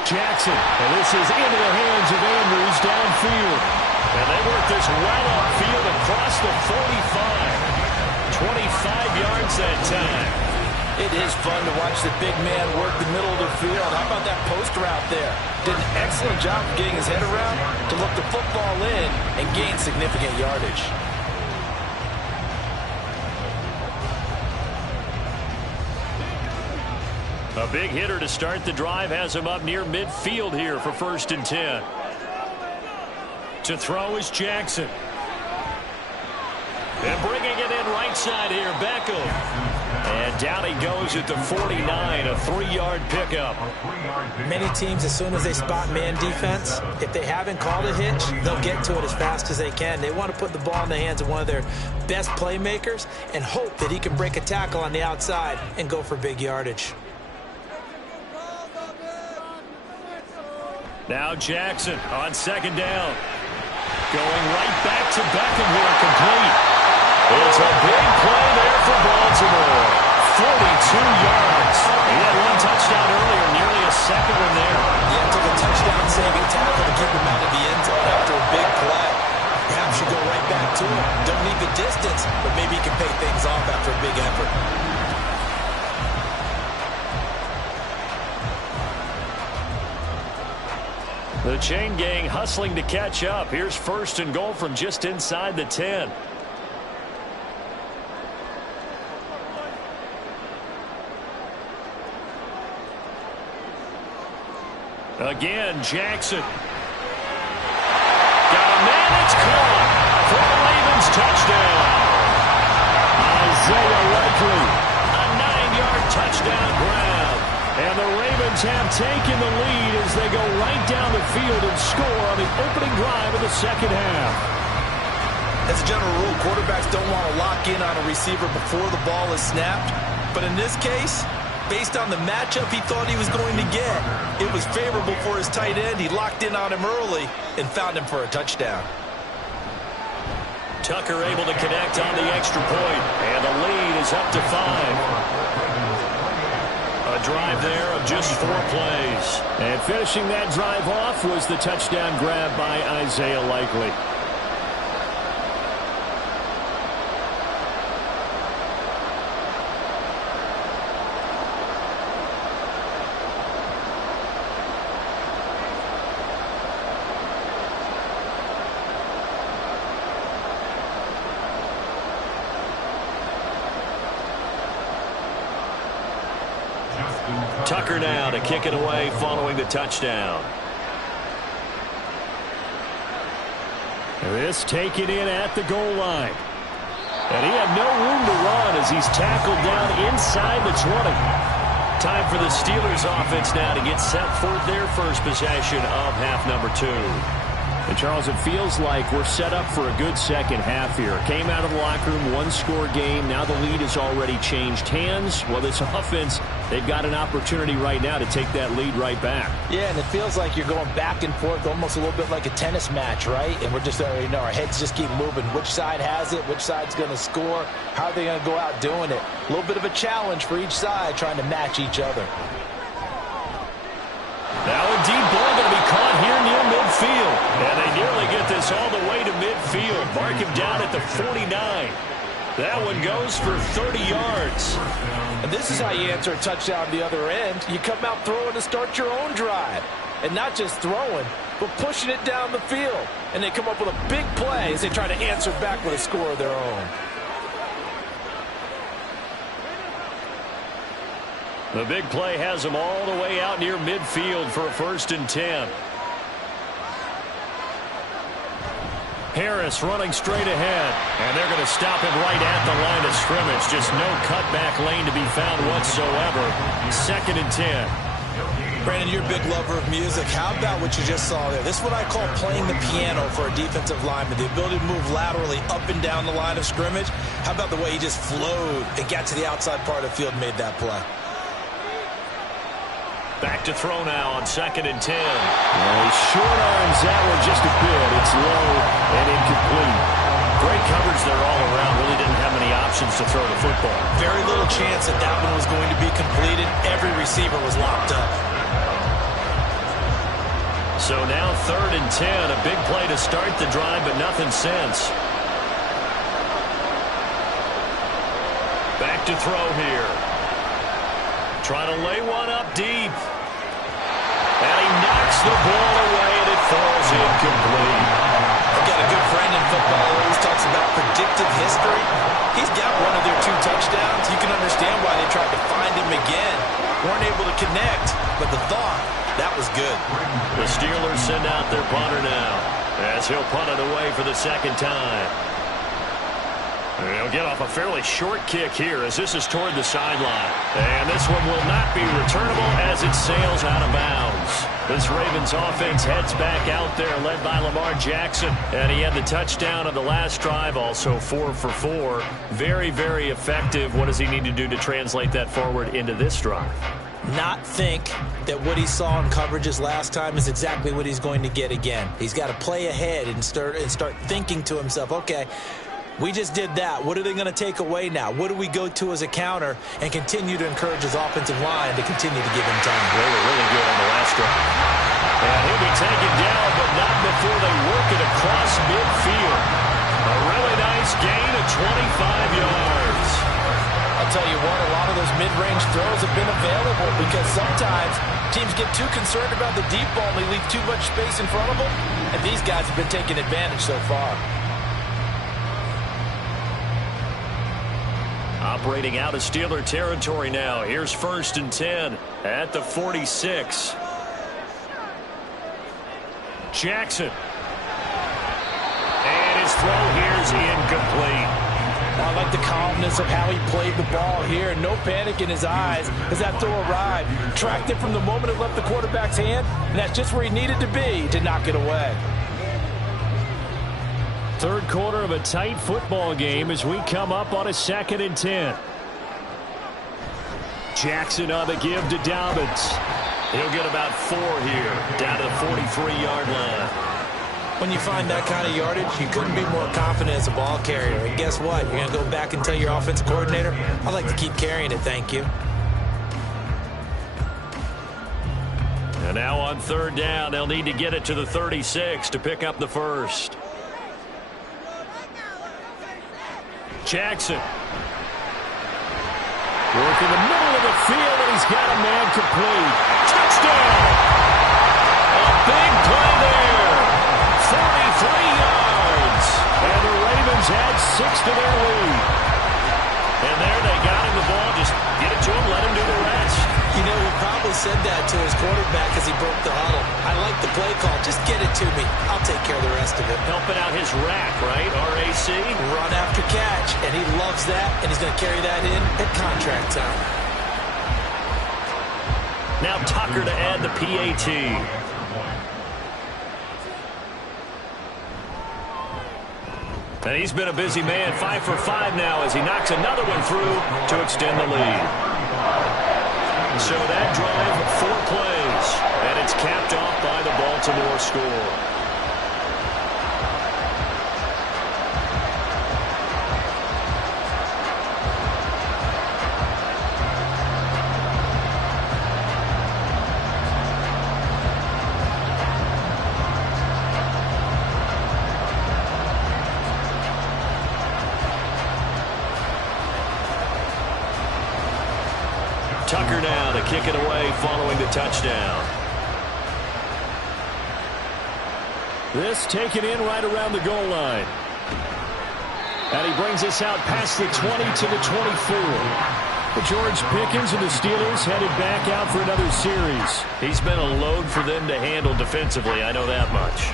Jackson, and this is into the hands of Andrews downfield. And they work this well upfield across the 45. 25 yards that time. It is fun to watch the big man work the middle of the field. How about that post route there? Did an excellent job of getting his head around to look the football in and gain significant yardage. A big hitter to start the drive has him up near midfield here for 1st and 10. To throw is Jackson. And bringing it in right side here, Beckham. And down he goes at the 49, a 3-yard pickup. Many teams, as soon as they spot man defense, if they haven't called a hitch, they'll get to it as fast as they can. They want to put the ball in the hands of one of their best playmakers and hope that he can break a tackle on the outside and go for big yardage. Now Jackson on 2nd down. Going right back to Beckham here, complete. It's a big play there for Baltimore. 42 yards. He had one touchdown earlier, nearly a second one there. Yeah, took a touchdown-saving tackle to keep him out of the end zone after a big play. Perhaps you go right back to him. Don't need the distance, but maybe he can pay things off after a big effort. The chain gang hustling to catch up. Here's 1st and goal from just inside the 10. Again, Jackson. Got a man, it's caught for the Ravens touchdown. Isaiah Likely, a 9-yard touchdown grab. And the Ravens have taken the lead as they go right down the field and score on the opening drive of the 2nd half. As a general rule, quarterbacks don't want to lock in on a receiver before the ball is snapped. But in this case, based on the matchup he thought he was going to get, it was favorable for his tight end. He locked in on him early and found him for a touchdown. Tucker able to connect on the extra point, and the lead is up to 5. A drive there of just 4 plays. And finishing that drive off was the touchdown grab by Isaiah Likely. Tucker now to kick it away following the touchdown. This taken in at the goal line. And he had no room to run as he's tackled down inside the 20. Time for the Steelers offense now to get set for their first possession of half number 2. And Charles, it feels like we're set up for a good second half here. Came out of the locker room, 1-score game. Now the lead has already changed hands. Well, this offense, they've got an opportunity right now to take that lead right back. Yeah, and it feels like you're going back and forth, almost a little bit like a tennis match, right? And we're just, our heads just keep moving. Which side has it? Which side's going to score? How are they going to go out doing it? A little bit of a challenge for each side, trying to match each other. Now a deep ball going to be caught here near midfield. And they nearly get this all the way to midfield. Mark him down at the 49. That one goes for 30 yards. And this is how you answer a touchdown the other end. You come out throwing to start your own drive. And not just throwing, but pushing it down the field. And they come up with a big play as they try to answer back with a score of their own. The big play has them all the way out near midfield for a 1st and 10. Harris running straight ahead. And they're going to stop him right at the line of scrimmage. Just no cutback lane to be found whatsoever. 2nd and 10. Brandon, you're a big lover of music. How about what you just saw there? This is what I call playing the piano for a defensive lineman. The ability to move laterally up and down the line of scrimmage. How about the way he just flowed and got to the outside part of the field and made that play? Back to throw now on 2nd and 10. Well, he short arms that one just a bit. It's low and incomplete. Great coverage there all around. Really didn't have many options to throw the football. Very little chance that that one was going to be completed. Every receiver was locked up. So now 3rd and 10. A big play to start the drive, but nothing since. Back to throw here. Trying to lay one up deep. And he knocks the ball away, and it falls incomplete. I've got a good friend in football who always talks about predictive history. He's got one of their 2 touchdowns. You can understand why they tried to find him again. Weren't able to connect, but the thought, that was good. The Steelers send out their punter now, as he'll punt it away for the 2nd time. He'll get off a fairly short kick here as this is toward the sideline. And this one will not be returnable as it sails out of bounds. This Ravens offense heads back out there, led by Lamar Jackson. And he had the touchdown on the last drive, also 4 for 4. Very, very effective. What does he need to do to translate that forward into this drive? Not think that what he saw in coverages last time is exactly what he's going to get again. He's got to play ahead and start thinking to himself, okay, we just did that. What are they going to take away now? What do we go to as a counter? And continue to encourage his offensive line to continue to give him time. Really good on the last drive. And he'll be taken down, but not before they work it across midfield. A really nice gain of 25 yards. I'll tell you what, a lot of those mid-range throws have been available because sometimes teams get too concerned about the deep ball and they leave too much space in front of them. And these guys have been taking advantage so far. Operating out of Steeler territory now. Here's 1st and 10 at the 46. Jackson. And his throw here is incomplete. I like the calmness of how he played the ball here. No panic in his eyes as that throw arrived. Tracked it from the moment it left the quarterback's hand, and that's just where he needed to be to knock it away. 3rd quarter of a tight football game as we come up on a 2nd and 10. Jackson on the give to Dobbins. He'll get about 4 here, down to the 43-yard line. When you find that kind of yardage, you couldn't be more confident as a ball carrier. And guess what? You're going to go back and tell your offensive coordinator, I'd like to keep carrying it, thank you. And now on 3rd down, they'll need to get it to the 36 to pick up the first. Jackson. Work in the middle of the field, and he's got a man complete. Touchdown! A big play there. 43 yards. And the Ravens add 6 to their lead. And there they got him the ball. Just get it to him, let him do the rest. You know, he probably said that to his quarterback as he broke the huddle. I like the play call. Just get it to me. I'll take care of the rest of it. Helping out his rack, right? RAC. Run after catch. And he loves that, and he's going to carry that in at contract time. Now Tucker to add the PAT. And he's been a busy man, 5 for 5 now as he knocks another one through to extend the lead. So that drive, 4 plays, and it's capped off by the Baltimore score. Tucker now to kick it away following the touchdown. This taken in right around the goal line. And he brings us out past the 20 to the 24. But George Pickens and the Steelers headed back out for another series. He's been a load for them to handle defensively, I know that much.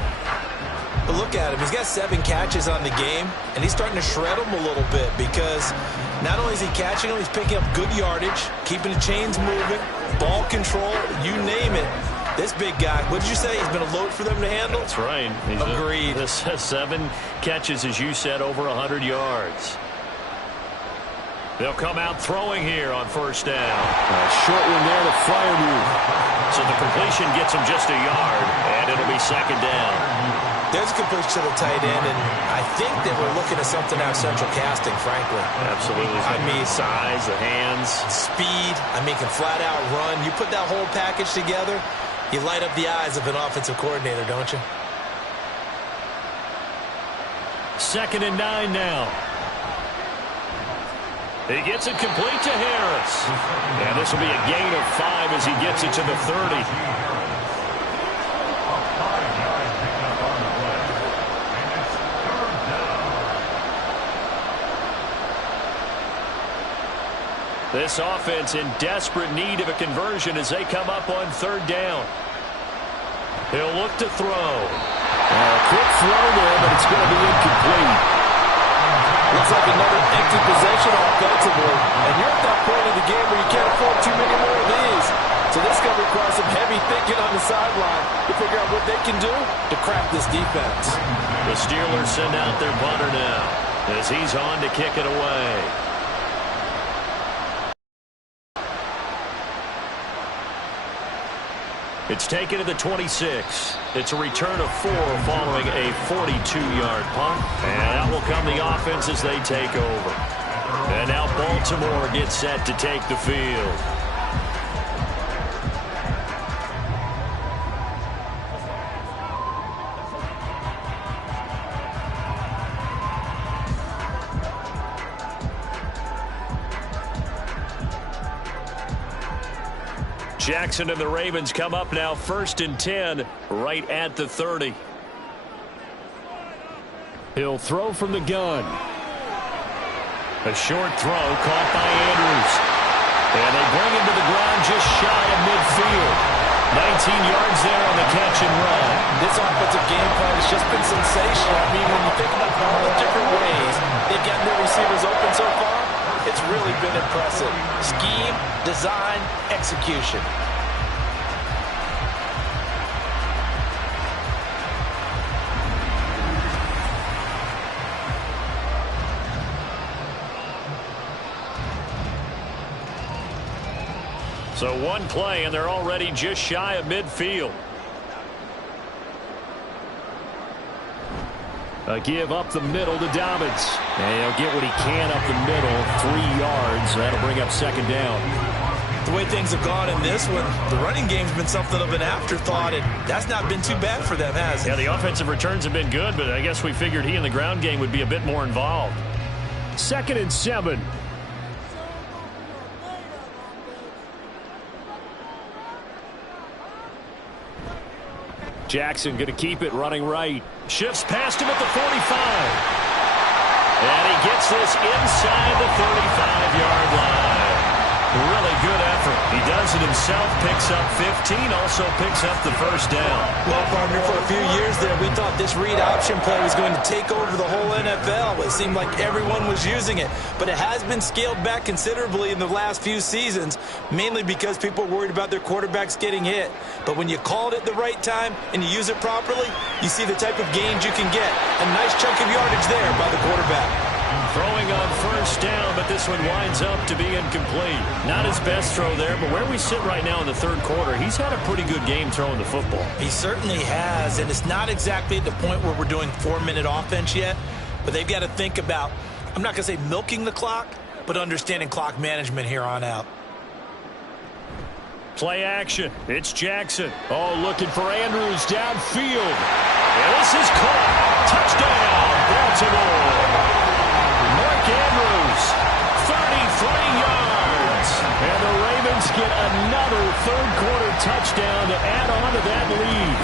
But look at him. He's got 7 catches on the game, and he's starting to shred them a little bit because not only is he catching them, he's picking up good yardage, keeping the chains moving, ball control, you name it. This big guy, what did you say? He's been a load for them to handle? That's right. Agreed. This 7 catches, as you said, over 100 yards. They'll come out throwing here on 1st down. A short one there to Freiermuth. So the completion gets him just a yard, and it'll be 2nd down. There's a completion to the tight end, and I think they were looking at something out of central casting, frankly. Absolutely. I mean, size, the hands. Speed, can flat out run. You put that whole package together, you light up the eyes of an offensive coordinator, don't you? 2nd and 9 now. He gets it complete to Harris. And this will be a gain of 5 as he gets it to the 30. This offense in desperate need of a conversion as they come up on 3rd down. He'll look to throw. A quick throw there, but it's going to be incomplete. Looks like another empty possession offensively. And you're at that point in the game where you can't afford too many more of these. So this is going to require some heavy thinking on the sideline to figure out what they can do to crack this defense. The Steelers send out their punter now as he's on to kick it away. It's taken to the 26. It's a return of 4 following a 42-yard punt. And out will come the offense as they take over. And now Baltimore gets set to take the field. Jackson and the Ravens come up now 1st and 10 right at the 30. He'll throw from the gun. A short throw caught by Andrews. And they bring him to the ground just shy of midfield. 19 yards there on the catch and run. This offensive game plan has just been sensational. When you think about all the different ways they've gotten their receivers open so far, it's really been impressive. Scheme, design, execution. So one play, and they're already just shy of midfield. A give up the middle to Dobbins. And he'll get what he can up the middle, 3 yards. That'll bring up 2nd down. The way things have gone in this one, the running game's been something of an afterthought, and that's not been too bad for them, has it? Yeah, the offensive returns have been good, but I guess we figured he in the ground game would be a bit more involved. 2nd and 7. Jackson going to keep it running right. Shifts past him at the 45. And he gets this inside the 35-yard line. Really good effort. He does it himself, picks up 15, also picks up the 1st down. Well, partner, for a few years there, we thought this read option play was going to take over the whole NFL. It seemed like everyone was using it. But it has been scaled back considerably in the last few seasons, mainly because people are worried about their quarterbacks getting hit. But when you call it at the right time and you use it properly, you see the type of gains you can get. A nice chunk of yardage there by the quarterback. Throwing on 1st down, but this one winds up to be incomplete. Not his best throw there, but where we sit right now in the 3rd quarter, he's had a pretty good game throwing the football. He certainly has, and it's not exactly at the point where we're doing 4-minute offense yet, but they've got to think about, I'm not going to say milking the clock, but understanding clock management here on out. Play action. It's Jackson. Oh, looking for Andrews downfield. And this is caught. Touchdown, Baltimore. Mark Andrews, 33 yards. And the Ravens get another 3rd quarter touchdown to add on to that lead.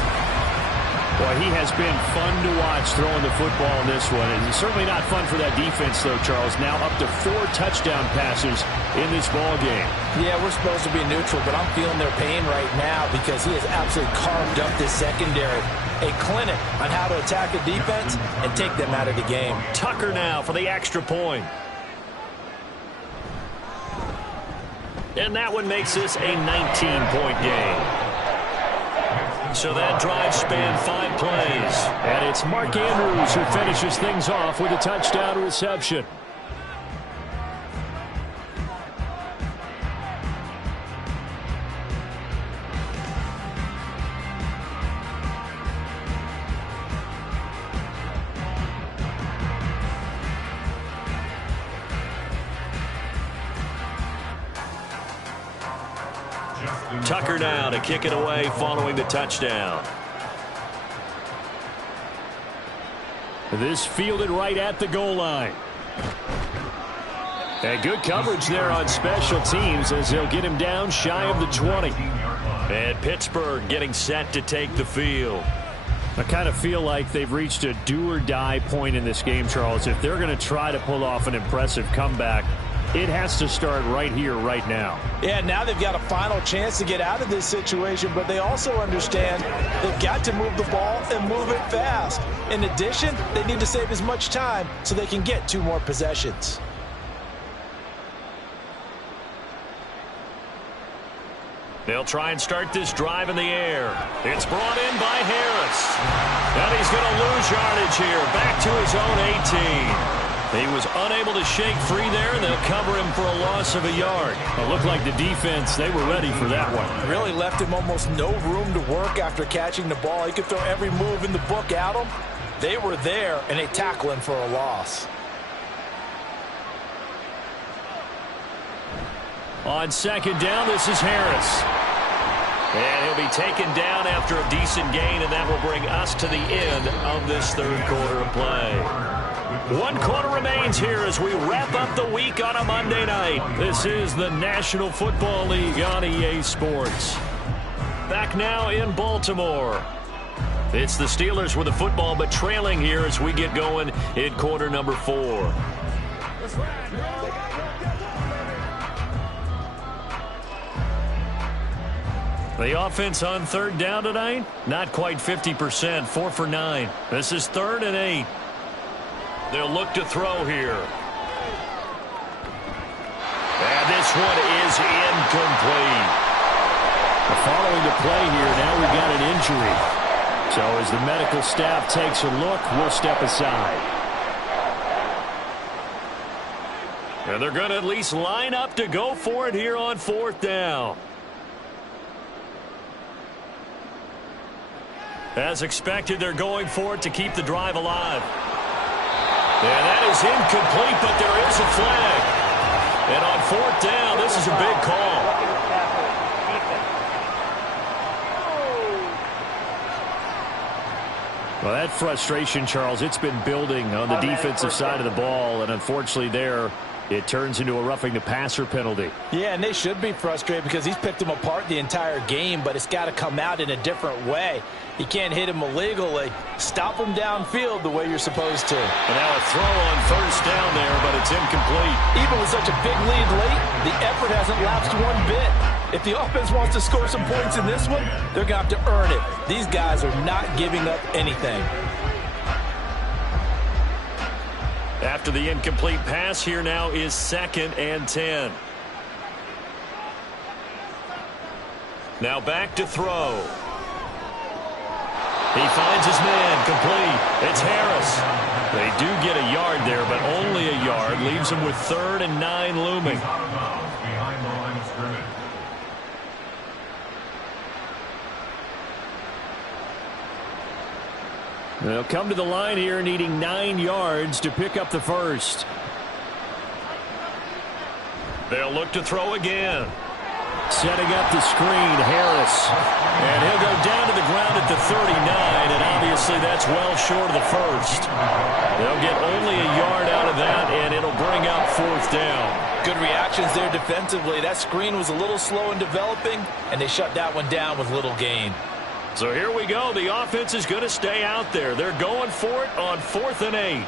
Boy, he has been fun to watch throwing the football in this one. And it's certainly not fun for that defense, though, Charles. Now up to 4 touchdown passes in this ball game. Yeah, we're supposed to be neutral, but I'm feeling their pain right now because he has absolutely carved up this secondary. A clinic on how to attack a defense and take them out of the game. Tucker now for the extra point. And that one makes this a 19-point game. So that drive spanned 5 plays. And it's Mark Andrews who finishes things off with a touchdown reception. Tucker now to kick it away following the touchdown. This fielded right at the goal line. And good coverage there on special teams as they'll get him down shy of the 20. And Pittsburgh getting set to take the field. I kind of feel like they've reached a do-or-die point in this game, Charles. If they're going to try to pull off an impressive comeback, it has to start right here, right now. Yeah, now they've got a final chance to get out of this situation, but they also understand they've got to move the ball and move it fast. In addition, they need to save as much time so they can get 2 more possessions. They'll try and start this drive in the air. It's brought in by Harris. And he's going to lose yardage here. Back to his own 18. He was unable to shake free there, and they'll cover him for a loss of a yard. It looked like the defense, they were ready for that one. Really left him almost no room to work after catching the ball. He could throw every move in the book at him. They were there, and they tackle him for a loss. On second down, this is Harris. And he'll be taken down after a decent gain, and that will bring us to the end of this third quarter of play. 1 quarter remains here as we wrap up the week on a Monday night. This is the National Football League on EA Sports. Back now in Baltimore. It's the Steelers with the football, but trailing here as we get going in quarter number 4. The offense on third down tonight, not quite 50%, 4 for 9. This is 3rd and 8. They'll look to throw here. And this one is incomplete. Following the play here, now we've got an injury. So as the medical staff takes a look, we'll step aside. And they're going to at least line up to go for it here on 4th down. As expected, they're going for it to keep the drive alive. And that is incomplete, but there is a flag. And on 4th down, this is a big call. Well, that frustration, Charles, it's been building on the defensive side of the ball, and unfortunately there, it turns into a roughing the passer penalty. Yeah, and they should be frustrated because he's picked them apart the entire game, but it's got to come out in a different way. You can't hit him illegally. Stop him downfield the way you're supposed to. And now a throw on 1st down there, but it's incomplete. Even with such a big lead late, the effort hasn't lapsed one bit. If the offense wants to score some points in this one, they're going to have to earn it. These guys are not giving up anything. After the incomplete pass, here now is 2nd and 10. Now back to throw. He finds his man, complete. It's Harris. They do get a yard there, but only a yard. Leaves him with 3rd and 9 looming. Behind the line of scrimmage. They'll come to the line here needing 9 yards to pick up the first. They'll look to throw again. Setting up the screen, Harris. And he'll go down to the ground at the 39, and obviously that's well short of the first. They'll get only a yard out of that, and it'll bring up 4th down. Good reactions there defensively. That screen was a little slow in developing, and they shut that one down with little gain. So here we go. The offense is going to stay out there. They're going for it on 4th and 8.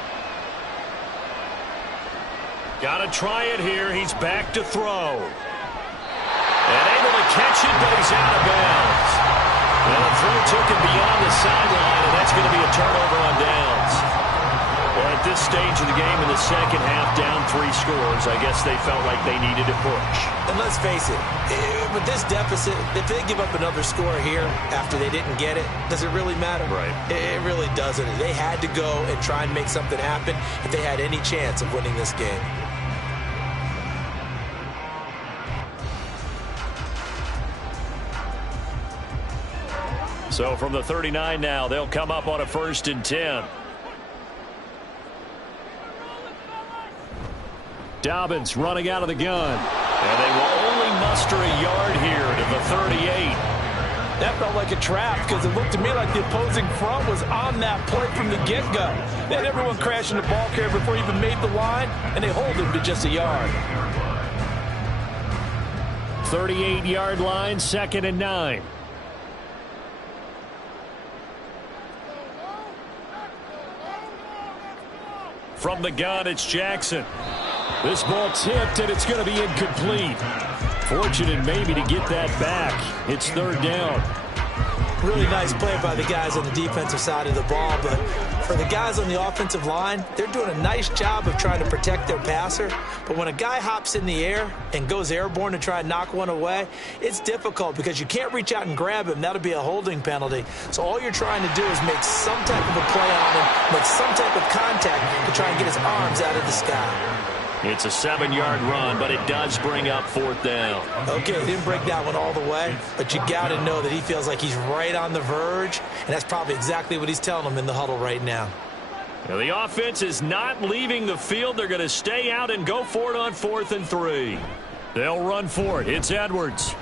Got to try it here. He's back to throw. And able to catch it, but he's out of bounds. And the throw took him beyond the sideline, and that's going to be a turnover on downs. Well, at this stage of the game in the second half, down 3 scores, I guess they felt like they needed to push. And let's face it, with this deficit, if they give up another score here after they didn't get it, does it really matter? Right. It really doesn't. They had to go and try and make something happen if they had any chance of winning this game. So from the 39 now, they'll come up on a 1st and 10. Dobbins running out of the gun. And they will only muster a yard here to the 38. That felt like a trap because it looked to me like the opposing front was on that play from the get-go. They had everyone crashing the ball carrier before he even made the line, and they hold him to just a yard. 38-yard line, 2nd and 9. From the gun, it's Jackson. This ball tipped, and it's going to be incomplete. Fortunate maybe to get that back. It's 3rd down. Really nice play by the guys on the defensive side of the ball, but for the guys on the offensive line, they're doing a nice job of trying to protect their passer. But when a guy hops in the air and goes airborne to try and knock one away, it's difficult because you can't reach out and grab him. That'll be a holding penalty. So all you're trying to do is make some type of a play on him, make some type of contact to try and get his arms out of the sky. It's a 7-yard run, but it does bring up 4th down. Okay, didn't break that one all the way, but you got to know that he feels like he's right on the verge, and that's probably exactly what he's telling them in the huddle right now. Now the offense is not leaving the field. They're going to stay out and go for it on 4th and 3. They'll run for it. It's Edwards.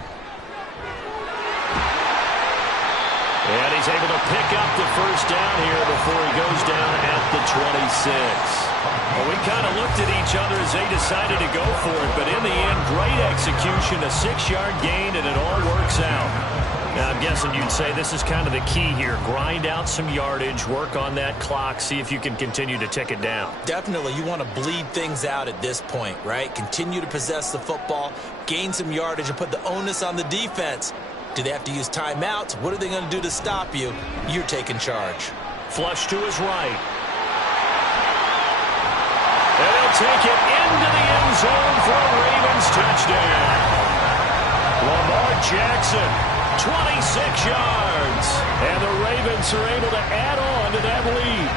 And he's able to pick up the 1st down here before he goes down at the 26. Well, we kind of looked at each other as they decided to go for it, but in the end, great execution, a 6-yard gain, and it all works out. Now, I'm guessing you'd say this is kind of the key here. Grind out some yardage, work on that clock, see if you can continue to tick it down. Definitely, you want to bleed things out at this point, right? Continue to possess the football, gain some yardage, and put the onus on the defense. Do they have to use timeouts? What are they going to do to stop you? You're taking charge. Flush to his right. And he'll take it into the end zone for a Ravens touchdown. Lamar Jackson, 26 yards. And the Ravens are able to add on to that lead.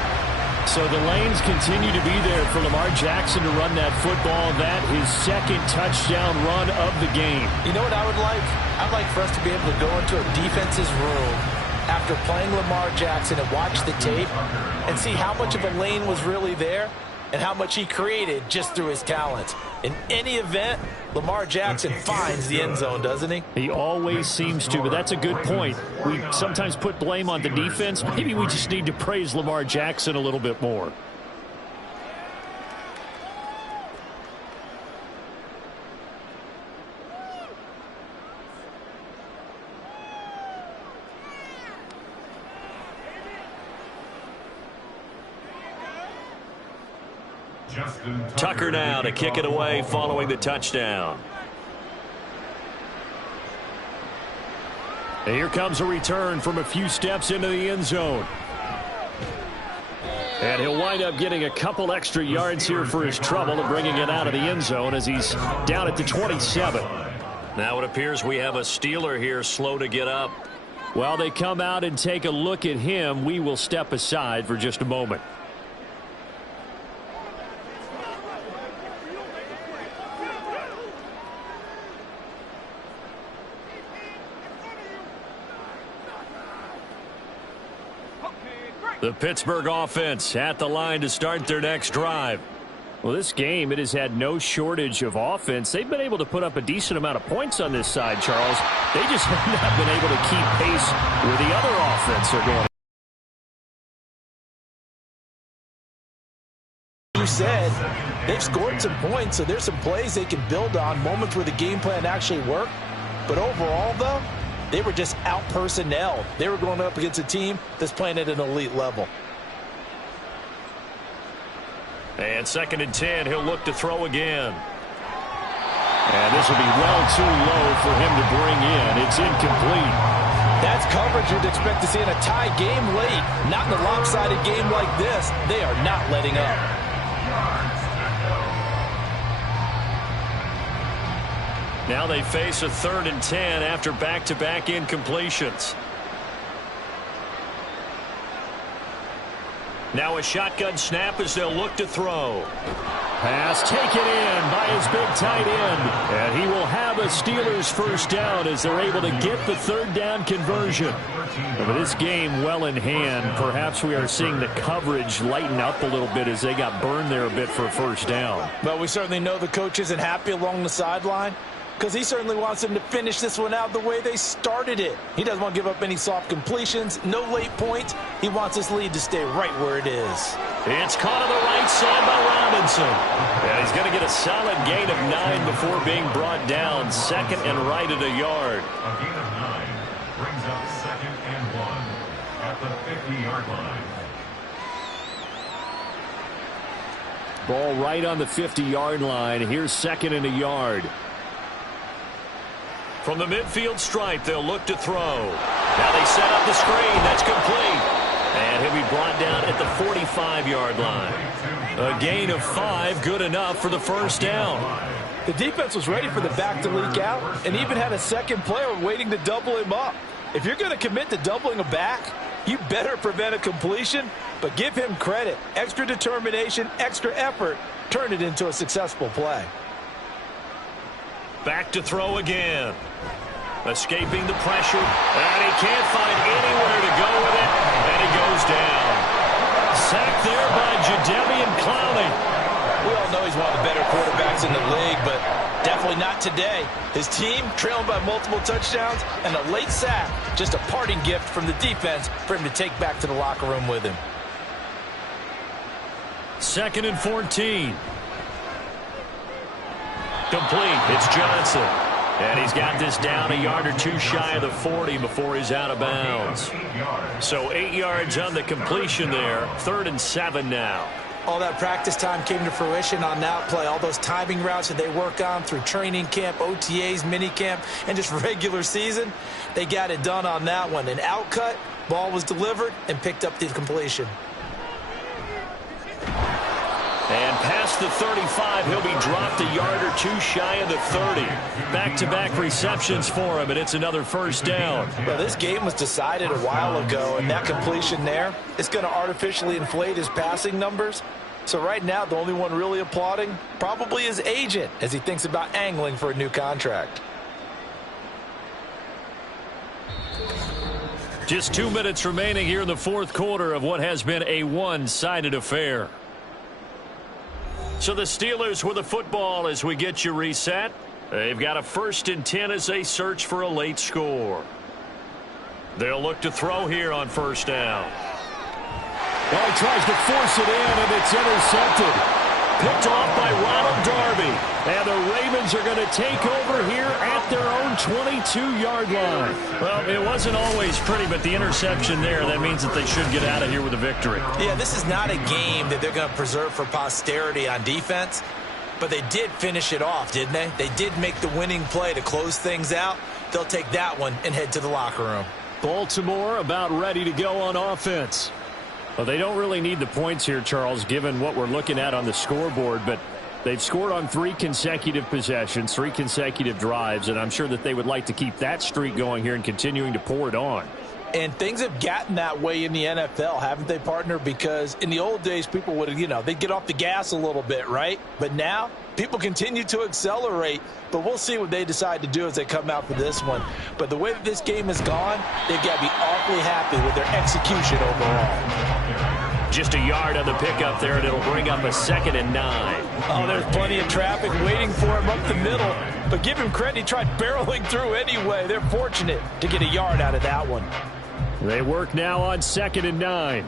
So the lanes continue to be there for Lamar Jackson to run that football. That his 2nd touchdown run of the game. You know what I would like? I'd like for us to be able to go into a defense's room after playing Lamar Jackson and watch the tape and see how much of a lane was really there and how much he created just through his talent. In any event, Lamar Jackson finds the end zone, doesn't he? He always seems to, but that's a good point. We sometimes put blame on the defense. Maybe we just need to praise Lamar Jackson a little bit more. Tucker now to kick it away following the touchdown. And here comes a return from a few steps into the end zone. And he'll wind up getting a couple extra yards here for his trouble and bringing it out of the end zone as he's down at the 27. Now it appears we have a Steeler here slow to get up. While they come out and take a look at him, we will step aside for just a moment. The Pittsburgh offense at the line to start their next drive. Well, this game, it has had no shortage of offense. They've been able to put up a decent amount of points on this side, Charles. They just have not been able to keep pace with the other offense they're going. You said they've scored some points, so there's some plays they can build on, moments where the game plan actually worked. But overall, though, they were just out-personnel. They were going up against a team that's playing at an elite level. And 2nd and 10, he'll look to throw again. And this will be well too low for him to bring in. It's incomplete. That's coverage you'd expect to see in a tie game late. Not in a lopsided game like this. They are not letting up. Now they face a 3rd and 10 after back-to-back incompletions. Now a shotgun snap as they'll look to throw. Pass taken in by his big tight end. And he will have a Steelers 1st down as they're able to get the 3rd down conversion. But this game well in hand. Perhaps we are seeing the coverage lighten up a little bit as they got burned there a bit for a 1st down. But we certainly know the coach isn't happy along the sideline. because he certainly wants them to finish this one out the way they started it. He doesn't want to give up any soft completions, no late points. He wants his lead to stay right where it is. It's caught on the right side by Robinson. And he's going to get a solid gain of 9 before being brought down. Second and right at a yard. A gain of 9 brings up 2nd and 1 at the 50-yard line. Ball right on the 50-yard line. Here's 2nd and a yard. From the midfield stripe, they'll look to throw. Now they set up the screen. That's complete. And he'll be brought down at the 45-yard line. A gain of 5, good enough for the first down. The defense was ready for the back to leak out and even had a second player waiting to double him up. If you're going to commit to doubling a back, you better prevent a completion, but give him credit. Extra determination, extra effort, turn it into a successful play. Back to throw again. Escaping the pressure, and he can't find anywhere to go with it, and he goes down. Sacked there by Jadeveon Clowney. We all know he's one of the better quarterbacks in the league, but definitely not today. His team trailing by multiple touchdowns, and a late sack, just a parting gift from the defense for him to take back to the locker room with him. 2nd and 14. Complete. It's Johnson. And he's got this down a yard or two shy of the 40 before he's out of bounds. So 8 yards on the completion there. 3rd and 7 now. All that practice time came to fruition on that play. All those timing routes that they work on through training camp, OTAs, minicamp, and just regular season, they got it done on that one. An outcut, ball was delivered, and picked up the completion. And past the 35, he'll be dropped a yard or two shy of the 30. Back-to-back receptions for him, and it's another first down. Well, this game was decided a while ago, and that completion there is going to artificially inflate his passing numbers. So right now, the only one really applauding probably his agent as he thinks about angling for a new contract. Just 2 minutes remaining here in the fourth quarter of what has been a one-sided affair. So the Steelers with the football as we get you reset. They've got a 1st and 10 as they search for a late score. They'll look to throw here on 1st down. Well, he tries to force it in, and it's intercepted. Picked off by Ronald Darby. And the Ravens are going to take over here at their own 22-yard line. Well, it wasn't always pretty, but the interception there, that means that they should get out of here with a victory. Yeah, this is not a game that they're going to preserve for posterity on defense, but they did finish it off, didn't they? They did make the winning play to close things out. They'll take that one and head to the locker room. Baltimore about ready to go on offense. Well, they don't really need the points here, Charles, given what we're looking at on the scoreboard, but they've scored on 3 consecutive possessions, 3 consecutive drives, and I'm sure that they would like to keep that streak going here and continuing to pour it on. And things have gotten that way in the NFL, haven't they, partner? Because in the old days, people would, they'd get off the gas a little bit, right? But now, people continue to accelerate, but we'll see what they decide to do as they come out for this one. But the way that this game has gone, they've got to be awfully happy with their execution overall. Just a yard on the pickup there, and it'll bring up a 2nd and 9. Oh, there's plenty of traffic waiting for him up the middle. But give him credit, he tried barreling through anyway. They're fortunate to get a yard out of that one. They work now on 2nd and 9.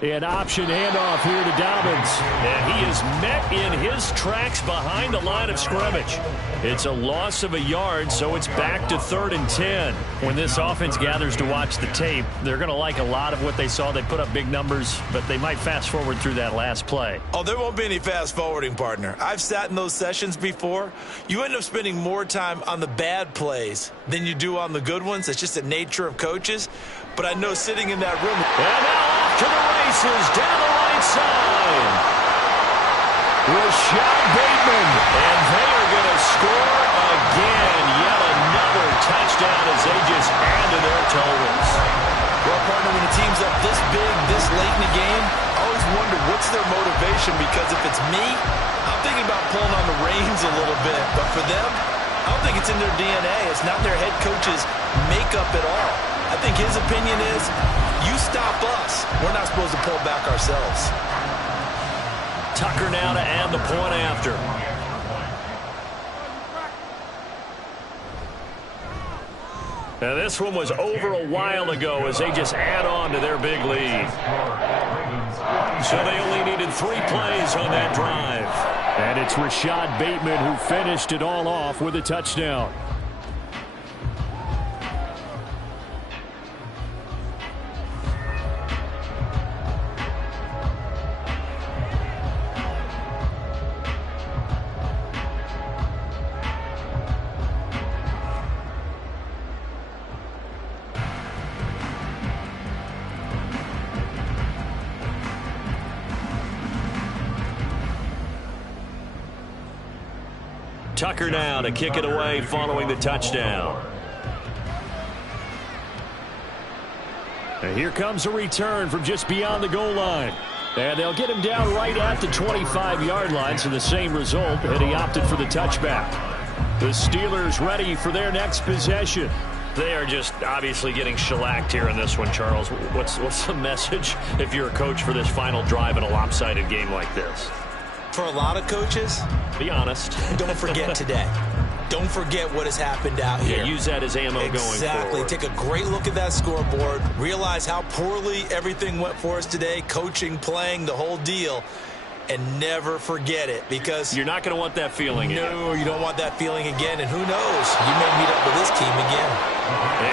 An option handoff here to Dobbins. And he is met in his tracks behind the line of scrimmage. It's a loss of a yard, so it's back to 3rd and 10. When this offense gathers to watch the tape, they're going to like a lot of what they saw. They put up big numbers, but they might fast forward through that last play. Oh, there won't be any fast forwarding, partner. I've sat in those sessions before. You end up spending more time on the bad plays than you do on the good ones. It's just the nature of coaches. But I know sitting in that room. And now off to the races down the right side. Rashad Bateman. And they are going to score again. Yet another touchdown as they just add to their totals. Well, partner, when a team's up this big, this late in the game, I always wonder what's their motivation, because if it's me, I'm thinking about pulling on the reins a little bit. But for them, I don't think it's in their DNA. It's not their head coach's makeup at all. I think his opinion is, you stop us, we're not supposed to pull back ourselves. Tucker now to add the point after. Now this one was over a while ago as they just add on to their big lead. So they only needed 3 plays on that drive. And it's Rashad Bateman who finished it all off with a touchdown. Tucker now to kick it away following the touchdown. And here comes a return from just beyond the goal line. And they'll get him down right at the 25-yard line, so the same result, and he opted for the touchback. The Steelers ready for their next possession. They are just obviously getting shellacked here in this one, Charles. What's the message if you're a coach for this final drive in a lopsided game like this? For a lot of coaches, be honest. Don't forget today. Don't forget what has happened out here. Yeah, use that as ammo going forward. Exactly. Take a great look at that scoreboard. Realize how poorly everything went for us today. Coaching, playing, the whole deal. And never forget it, because you're not going to want that feeling again. No, you don't want that feeling again. And who knows? You may meet up with this team again.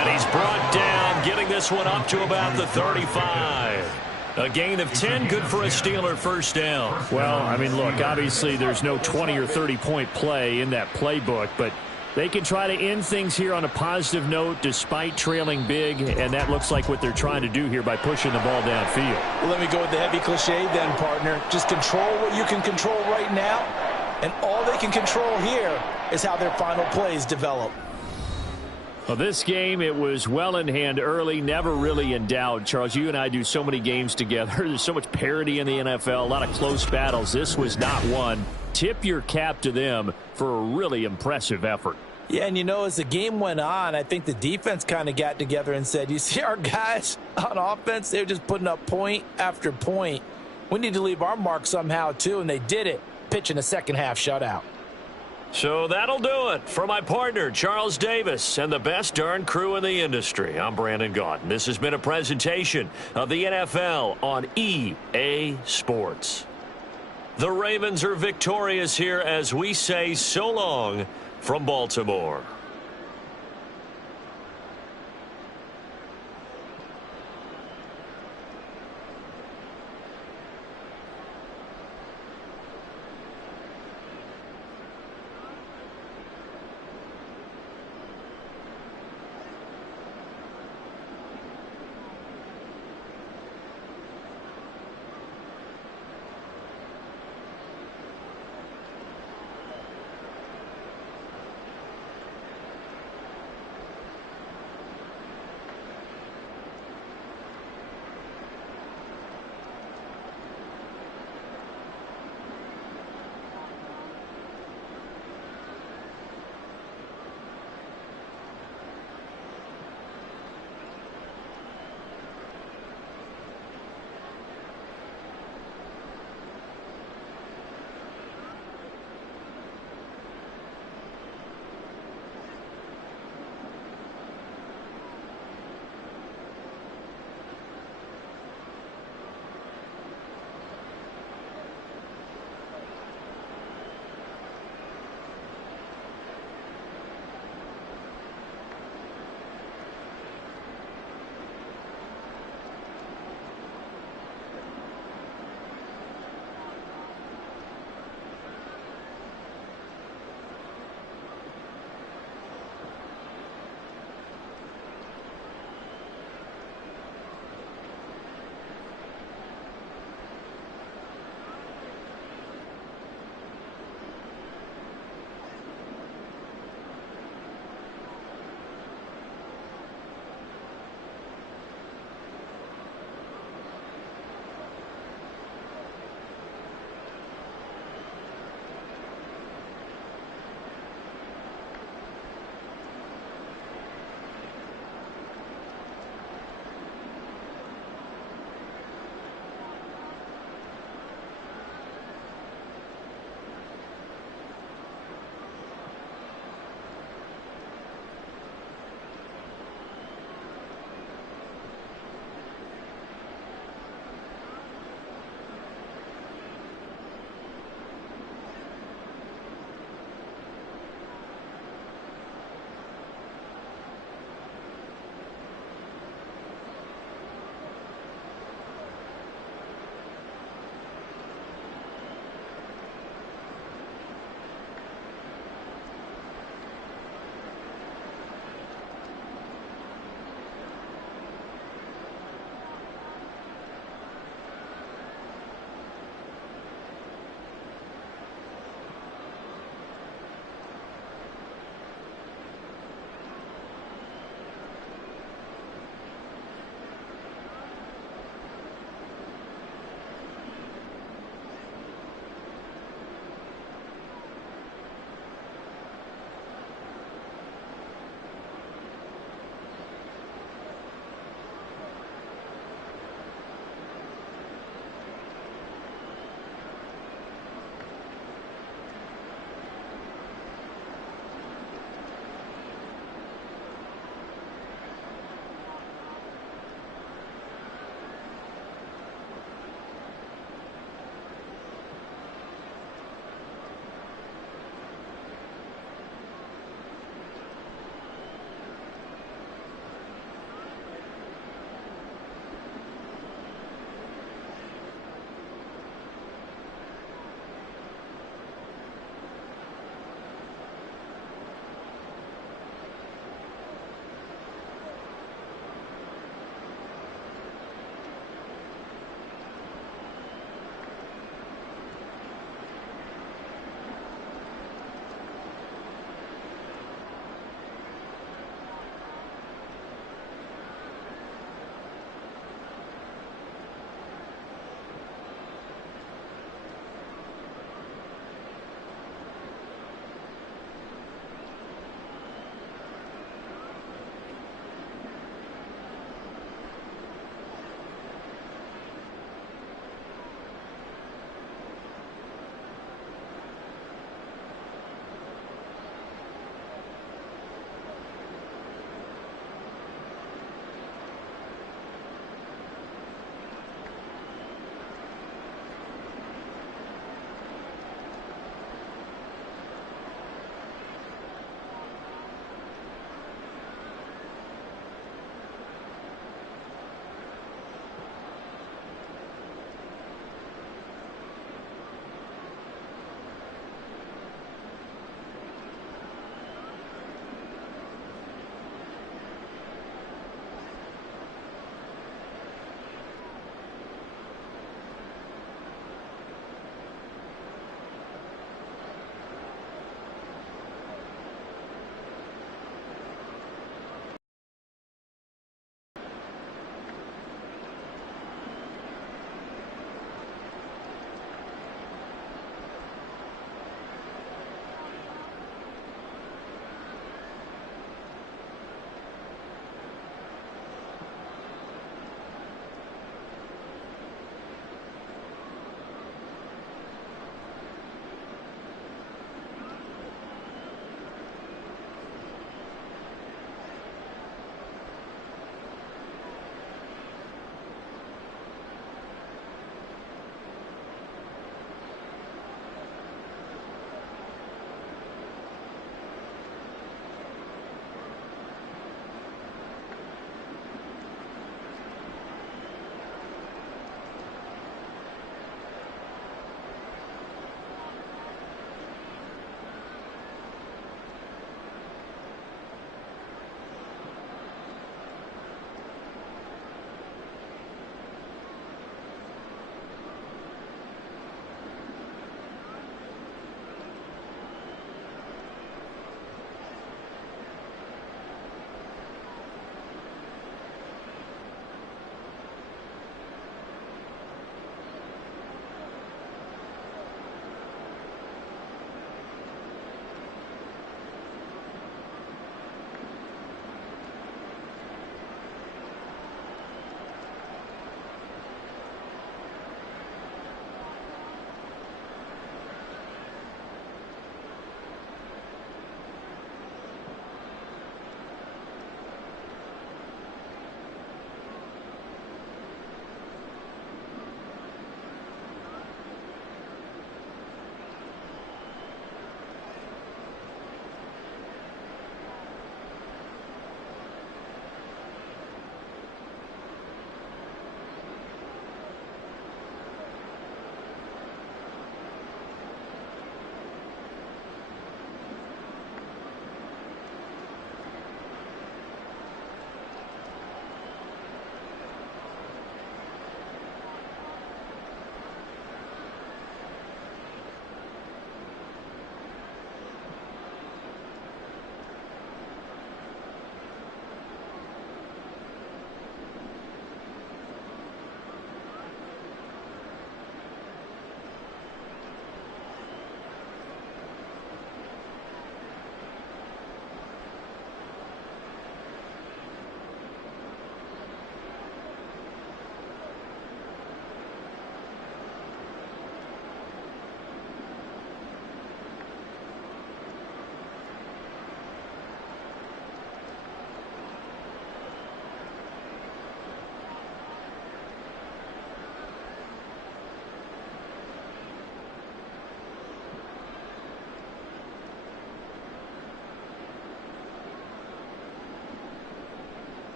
And he's brought down, getting this one up to about the 35. A gain of 10, good for a Steeler first down. Well, I mean, look, obviously there's no 20 or 30-point play in that playbook, but they can try to end things here on a positive note despite trailing big, and that looks like what they're trying to do here by pushing the ball downfield. Well, let me go with the heavy cliche then, partner. Just control what you can control right now, and all they can control here is how their final plays develop. Well, this game, it was well in hand early, never really in doubt. Charles, you and I do so many games together. There's so much parity in the NFL, a lot of close battles. This was not one. Tip your cap to them for a really impressive effort. Yeah, and you know, as the game went on, I think the defense kind of got together and said, you see our guys on offense, they're just putting up point after point. We need to leave our mark somehow, too, and they did it, pitching a second-half shutout. So that'll do it for my partner, Charles Davis, and the best darn crew in the industry. I'm Brandon Gaudin. This has been a presentation of the NFL on EA Sports. The Ravens are victorious here as we say so long from Baltimore.